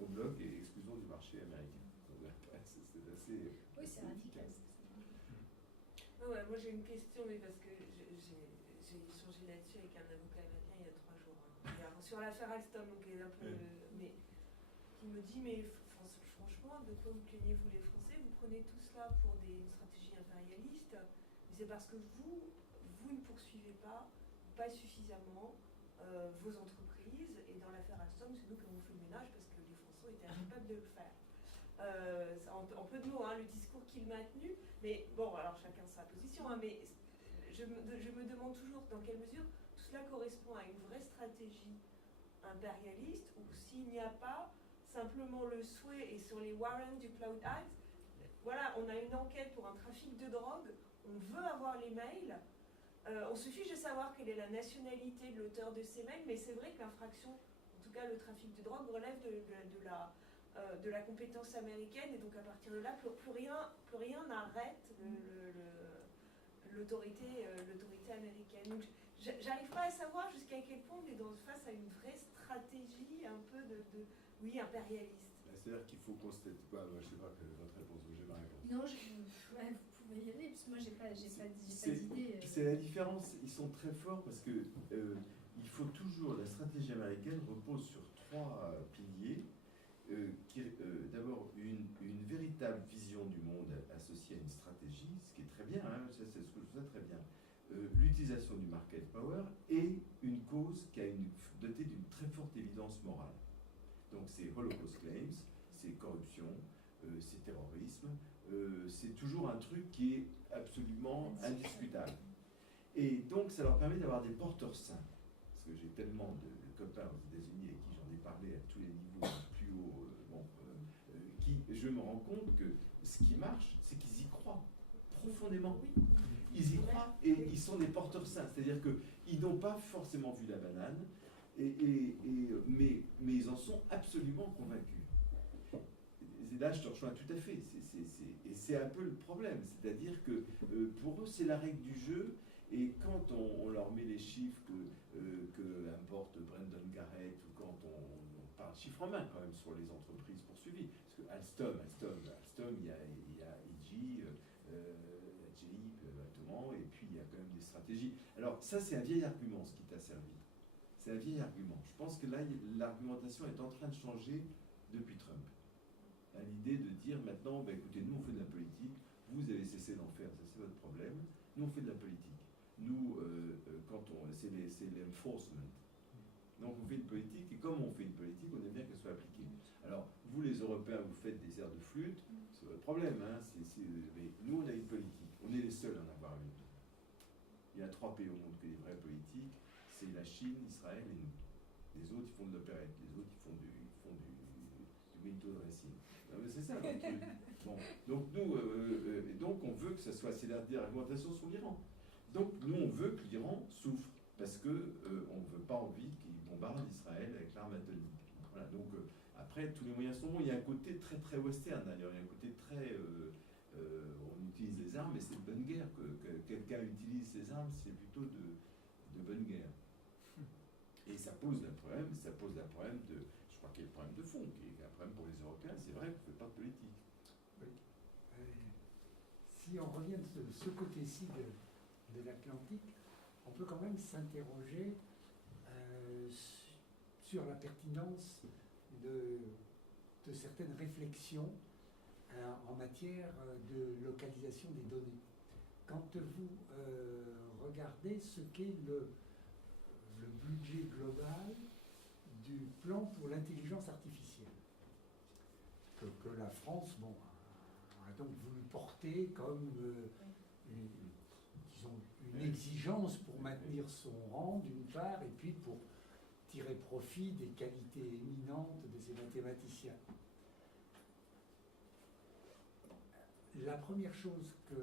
on bloque et exclusion du marché américain. Donc après, c'est assez... Oui, c'est radical. Ouais, moi j'ai une question, mais parce que j'ai échangé là-dessus avec un avocat américain il y a 3 jours. Hein. Sur l'affaire Alstom, donc un peu... mais qui me dit, mais franchement, de quoi vous plaignez-vous les Français? Vous prenez tout cela pour une stratégie impérialiste, mais c'est parce que vous ne poursuivez pas suffisamment vos entreprises, et dans l'affaire Alstom, c'est nous qui avons fait le ménage parce que les Français étaient incapables de le faire. En peu de mots, hein, le discours qu'il m'a tenu, mais bon, alors chacun sa position, hein, mais je me demande toujours dans quelle mesure tout cela correspond à une vraie stratégie impérialiste, ou s'il n'y a pas simplement le souhait, et sur les warrants du Cloud Act, voilà, on a une enquête pour un trafic de drogue, on veut avoir les mails, on se fiche de savoir quelle est la nationalité de l'auteur de ces mails, mais c'est vrai que l'infraction, en tout cas le trafic de drogue, relève de la compétence américaine, et donc à partir de là, plus rien n'arrête l'autorité américaine. Donc j'arrive pas à savoir jusqu'à quel point on est face à une vraie stratégie un peu impérialiste. C'est-à-dire qu'il faut constater quoi? Je sais pas votre réponse, j'ai ma réponse. Non, vous pouvez y aller, parce que moi j'ai pas d'idée. C'est la différence, ils sont très forts parce que il faut toujours, la stratégie américaine repose sur 3 piliers. D'abord une véritable vision du monde associée à une stratégie, ce qui est très bien, hein, c'est ce que je trouve très bien. L'utilisation du market power et une cause qui a dotée d'une très forte évidence morale. Donc c'est Holocaust Claims, c'est corruption, c'est terrorisme, c'est toujours un truc qui est absolument indiscutable. Et donc, ça leur permet d'avoir des porteurs sains. Parce que j'ai tellement de copains aux États-Unis avec qui j'en ai parlé à tous les niveaux, plus haut, je me rends compte que ce qui marche, c'est qu'ils y croient profondément. Ils y croient et ils sont des porteurs sains. C'est-à-dire qu'ils n'ont pas forcément vu la banane, mais ils en sont absolument convaincus. Et là, je te rejoins tout à fait. Et c'est un peu le problème. C'est-à-dire que pour eux, c'est la règle du jeu. Et quand on leur met les chiffres que importe Brendan Garrett, ou quand on parle chiffres en main quand même sur les entreprises poursuivies, parce que Alstom, il y a EG, GE, exactement, et puis il y a quand même des stratégies. Alors ça, c'est un vieil argument, ce qui t'a servi. C'est un vieil argument. Je pense que là, l'argumentation est en train de changer depuis Trump. À l'idée de dire maintenant, écoutez, nous on fait de la politique, vous avez cessé d'en faire, ça c'est votre problème, nous on fait de la politique. Nous, c'est l'enforcement. Donc on fait une politique, et comme on fait une politique, on aime bien qu'elle soit appliquée. Alors, vous les Européens, vous faites des airs de flûte, c'est votre problème, hein, mais nous on a une politique, on est les seuls à en avoir une. Il y a 3 pays au monde qui ont des vraies politiques, c'est la Chine, Israël et nous. Les autres, ils font de l'opérette, les autres, ils font du window dressing. C'est ça, le truc. Bon. Donc nous, donc on veut que ça soit, c'est l'argumentation sur l'Iran. Donc nous, on veut que l'Iran souffre, parce qu'on ne veut pas envie qu'il bombarde Israël avec l'arme atomique. Voilà, donc après, tous les moyens sont bons. Il y a un côté très très western d'ailleurs, il y a un côté très... on utilise les armes, mais c'est de bonne guerre. Que quelqu'un utilise ces armes, c'est plutôt de bonne guerre. Et ça pose un problème, je crois qu'il y a le problème de fond, qui est un problème pour les Européens, c'est vrai qu'on ne fait pas de politique. Oui. Si on revient de ce côté-ci de l'Atlantique, on peut quand même s'interroger sur la pertinence de certaines réflexions en matière de localisation des données. Quand vous regardez ce qu'est le budget global du plan pour l'intelligence artificielle, que la France a donc voulu porter comme une exigence pour maintenir son rang d'une part, et puis pour tirer profit des qualités éminentes de ces mathématiciens. La première chose et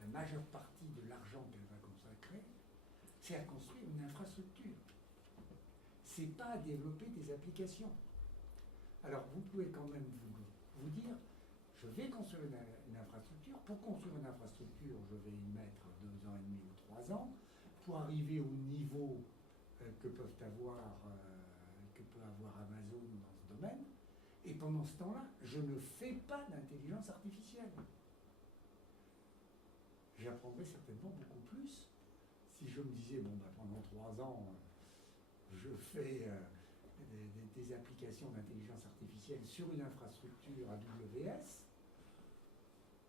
la majeure partie de l'argent qu'elle va consacrer, c'est à construire une infrastructure. C'est pas à développer des applications. Alors vous pouvez quand même vous dire, je vais construire une infrastructure. Pour construire une infrastructure, je vais y mettre 2 ans et demi ou 3 ans pour arriver au niveau que peut avoir Amazon dans ce domaine. Et pendant ce temps-là, je ne fais pas d'intelligence artificielle. J'apprendrais certainement beaucoup plus si je me disais, pendant 3 ans, je fais des applications d'intelligence artificielle sur une infrastructure AWS.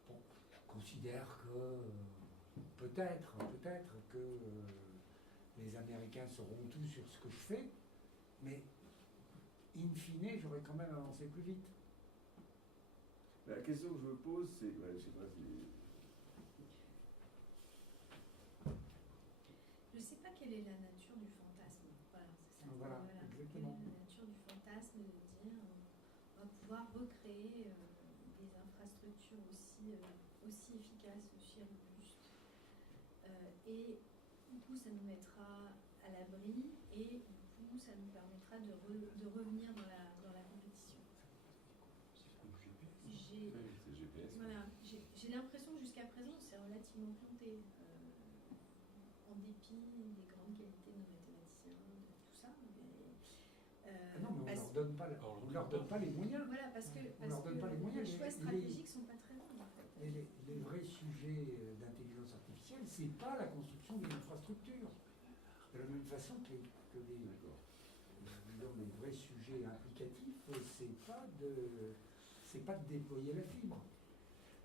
Bon, je considère que peut-être que les Américains sauront tout sur ce que je fais, mais in fine, j'aurais quand même avancé plus vite. La question que je me pose, c'est... je sais pas si... Je ne sais pas quelle est la nature du fantasme. Voilà, c'est ça. Voilà, exactement. Quelle est la nature du fantasme de dire on va pouvoir recréer des infrastructures aussi efficaces, aussi robustes. Et du coup, ça nous mettra à l'abri et du coup, ça nous permettra de revenir dans la compétition. J'ai l'impression que jusqu'à présent, c'est relativement planté. En dépit des grandes qualités de nos mathématiciens, de tout ça. Non, mais on ne leur donne pas les moyens. Voilà, parce que les choix stratégiques ne sont pas très bons, en fait. Les vrais sujets d'intelligence artificielle, ce n'est pas la construction d'une infrastructure. De la même façon que les vrais sujets applicatifs, c'est pas de déployer la fibre.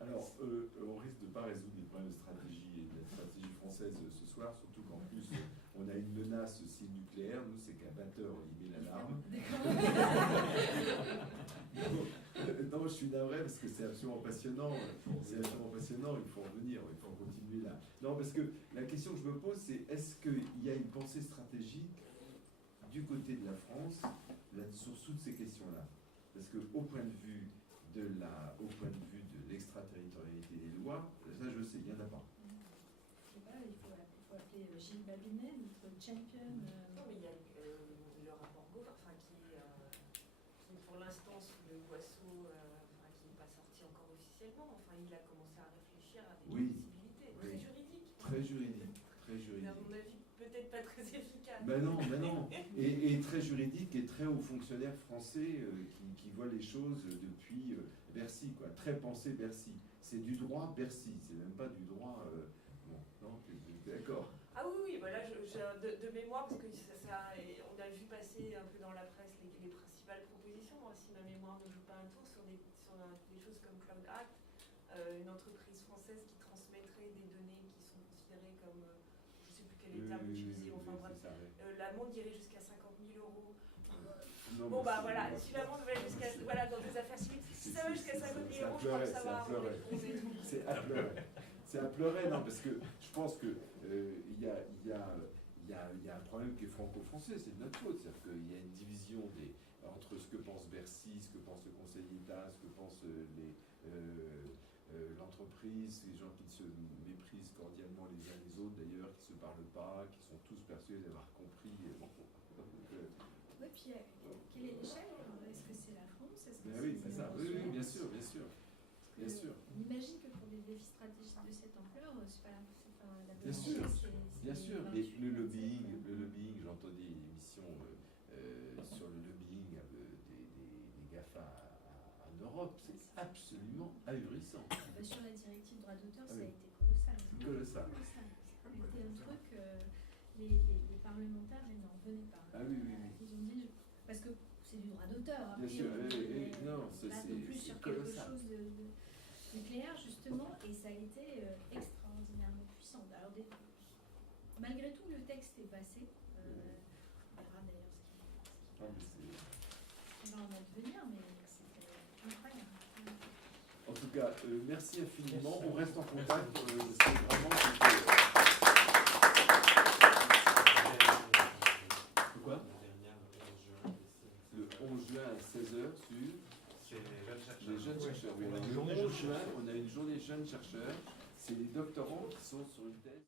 Alors, on risque de ne pas résoudre les problèmes de stratégie et de la stratégie française ce soir, surtout qu'en plus, on a une menace aussi nucléaire. Nous, c'est qu'à 20h, il met l'alarme. Non, je suis navré parce que c'est absolument passionnant. C'est absolument passionnant, il faut en venir, il faut continuer là. Non, parce que la question que je me pose, c'est est-ce qu'il y a une pensée stratégique du côté de la France là, sur toutes ces questions-là? Parce qu'au point de vue de l'extraterritorialité des lois, ça je sais, il n'y en a pas. Je sais pas, il faut appeler Gilles Babinet, notre champion. Non, mais il y a le rapport Gauvain, qui pour l'instant sous le boisseau, qui n'est pas sorti encore officiellement. Enfin, il a commencé à réfléchir à des possibilités très juridiques. Très juridique, très Mais juridique. à mon avis, peut-être pas très efficace. Ben non, ben non. Et très juridique et très hauts fonctionnaires français qui voient les choses depuis Bercy, quoi. Très pensé Bercy. C'est du droit Bercy, c'est même pas du droit. Bon, non, d'accord. Ah oui, voilà, de mémoire, parce que on a vu passer un peu dans la presse les principales propositions. Moi, si ma mémoire ne joue pas un tour sur des choses comme Cloud Act, une entreprise française qui transmettrait des données qui sont considérées comme, je ne sais plus quel est le terme utilisé, enfin bref, l'amende irait jusqu'à 50 000 €. Non, Bon bah voilà, si l'amende va jusqu'à, voilà, dans des affaires civiles, si ça va jusqu'à 50 000 €, je crois que ça va. C'est à pleurer. C'est à pleurer, non, parce que je pense que il y a un problème qui est franco-français, c'est de notre faute. C'est-à-dire qu'il y a une division entre ce que pense Bercy, ce que pense le Conseil d'État, ce que pense l'entreprise, les gens qui se méprisent cordialement les uns les autres d'ailleurs, qui ne se parlent pas, qui sont tous persuadés d'avoir compris. Oui, puis quelle est l'échelle? Est-ce que c'est la France? Est-ce que Oui, c'est ça. Oui, bien sûr, bien sûr. Bien sûr. On imagine que pour des défis stratégiques de cette ampleur, c'est pas la Bien sûr, bien sûr. Mais le 28, lobbying, j'entendais une émission sur le lobbying des GAFA en Europe, c'est absolument ahurissant. sur la directive droit d'auteur, Ah ça oui. a été colossal. Colossal. Ça a été un truc, les parlementaires, ils n'en revenaient pas. Ah oui. Ils ont dit, parce que c'est du droit d'auteur. Bien sûr, non, là, non plus sur quelque chose de nucléaire, justement, et ça a été extraordinairement puissant. Alors, malgré tout, le texte est passé. On verra d'ailleurs ce qui va en advenir, mais c'était incroyable. En tout cas, merci infiniment. On reste en contact. C'est vraiment. Quoi? Le 11 juin à 16h sur les jeunes chercheurs. Oui, le 11 juin, on a une journée jeunes chercheurs. C'est les doctorants qui sont sur une thèse.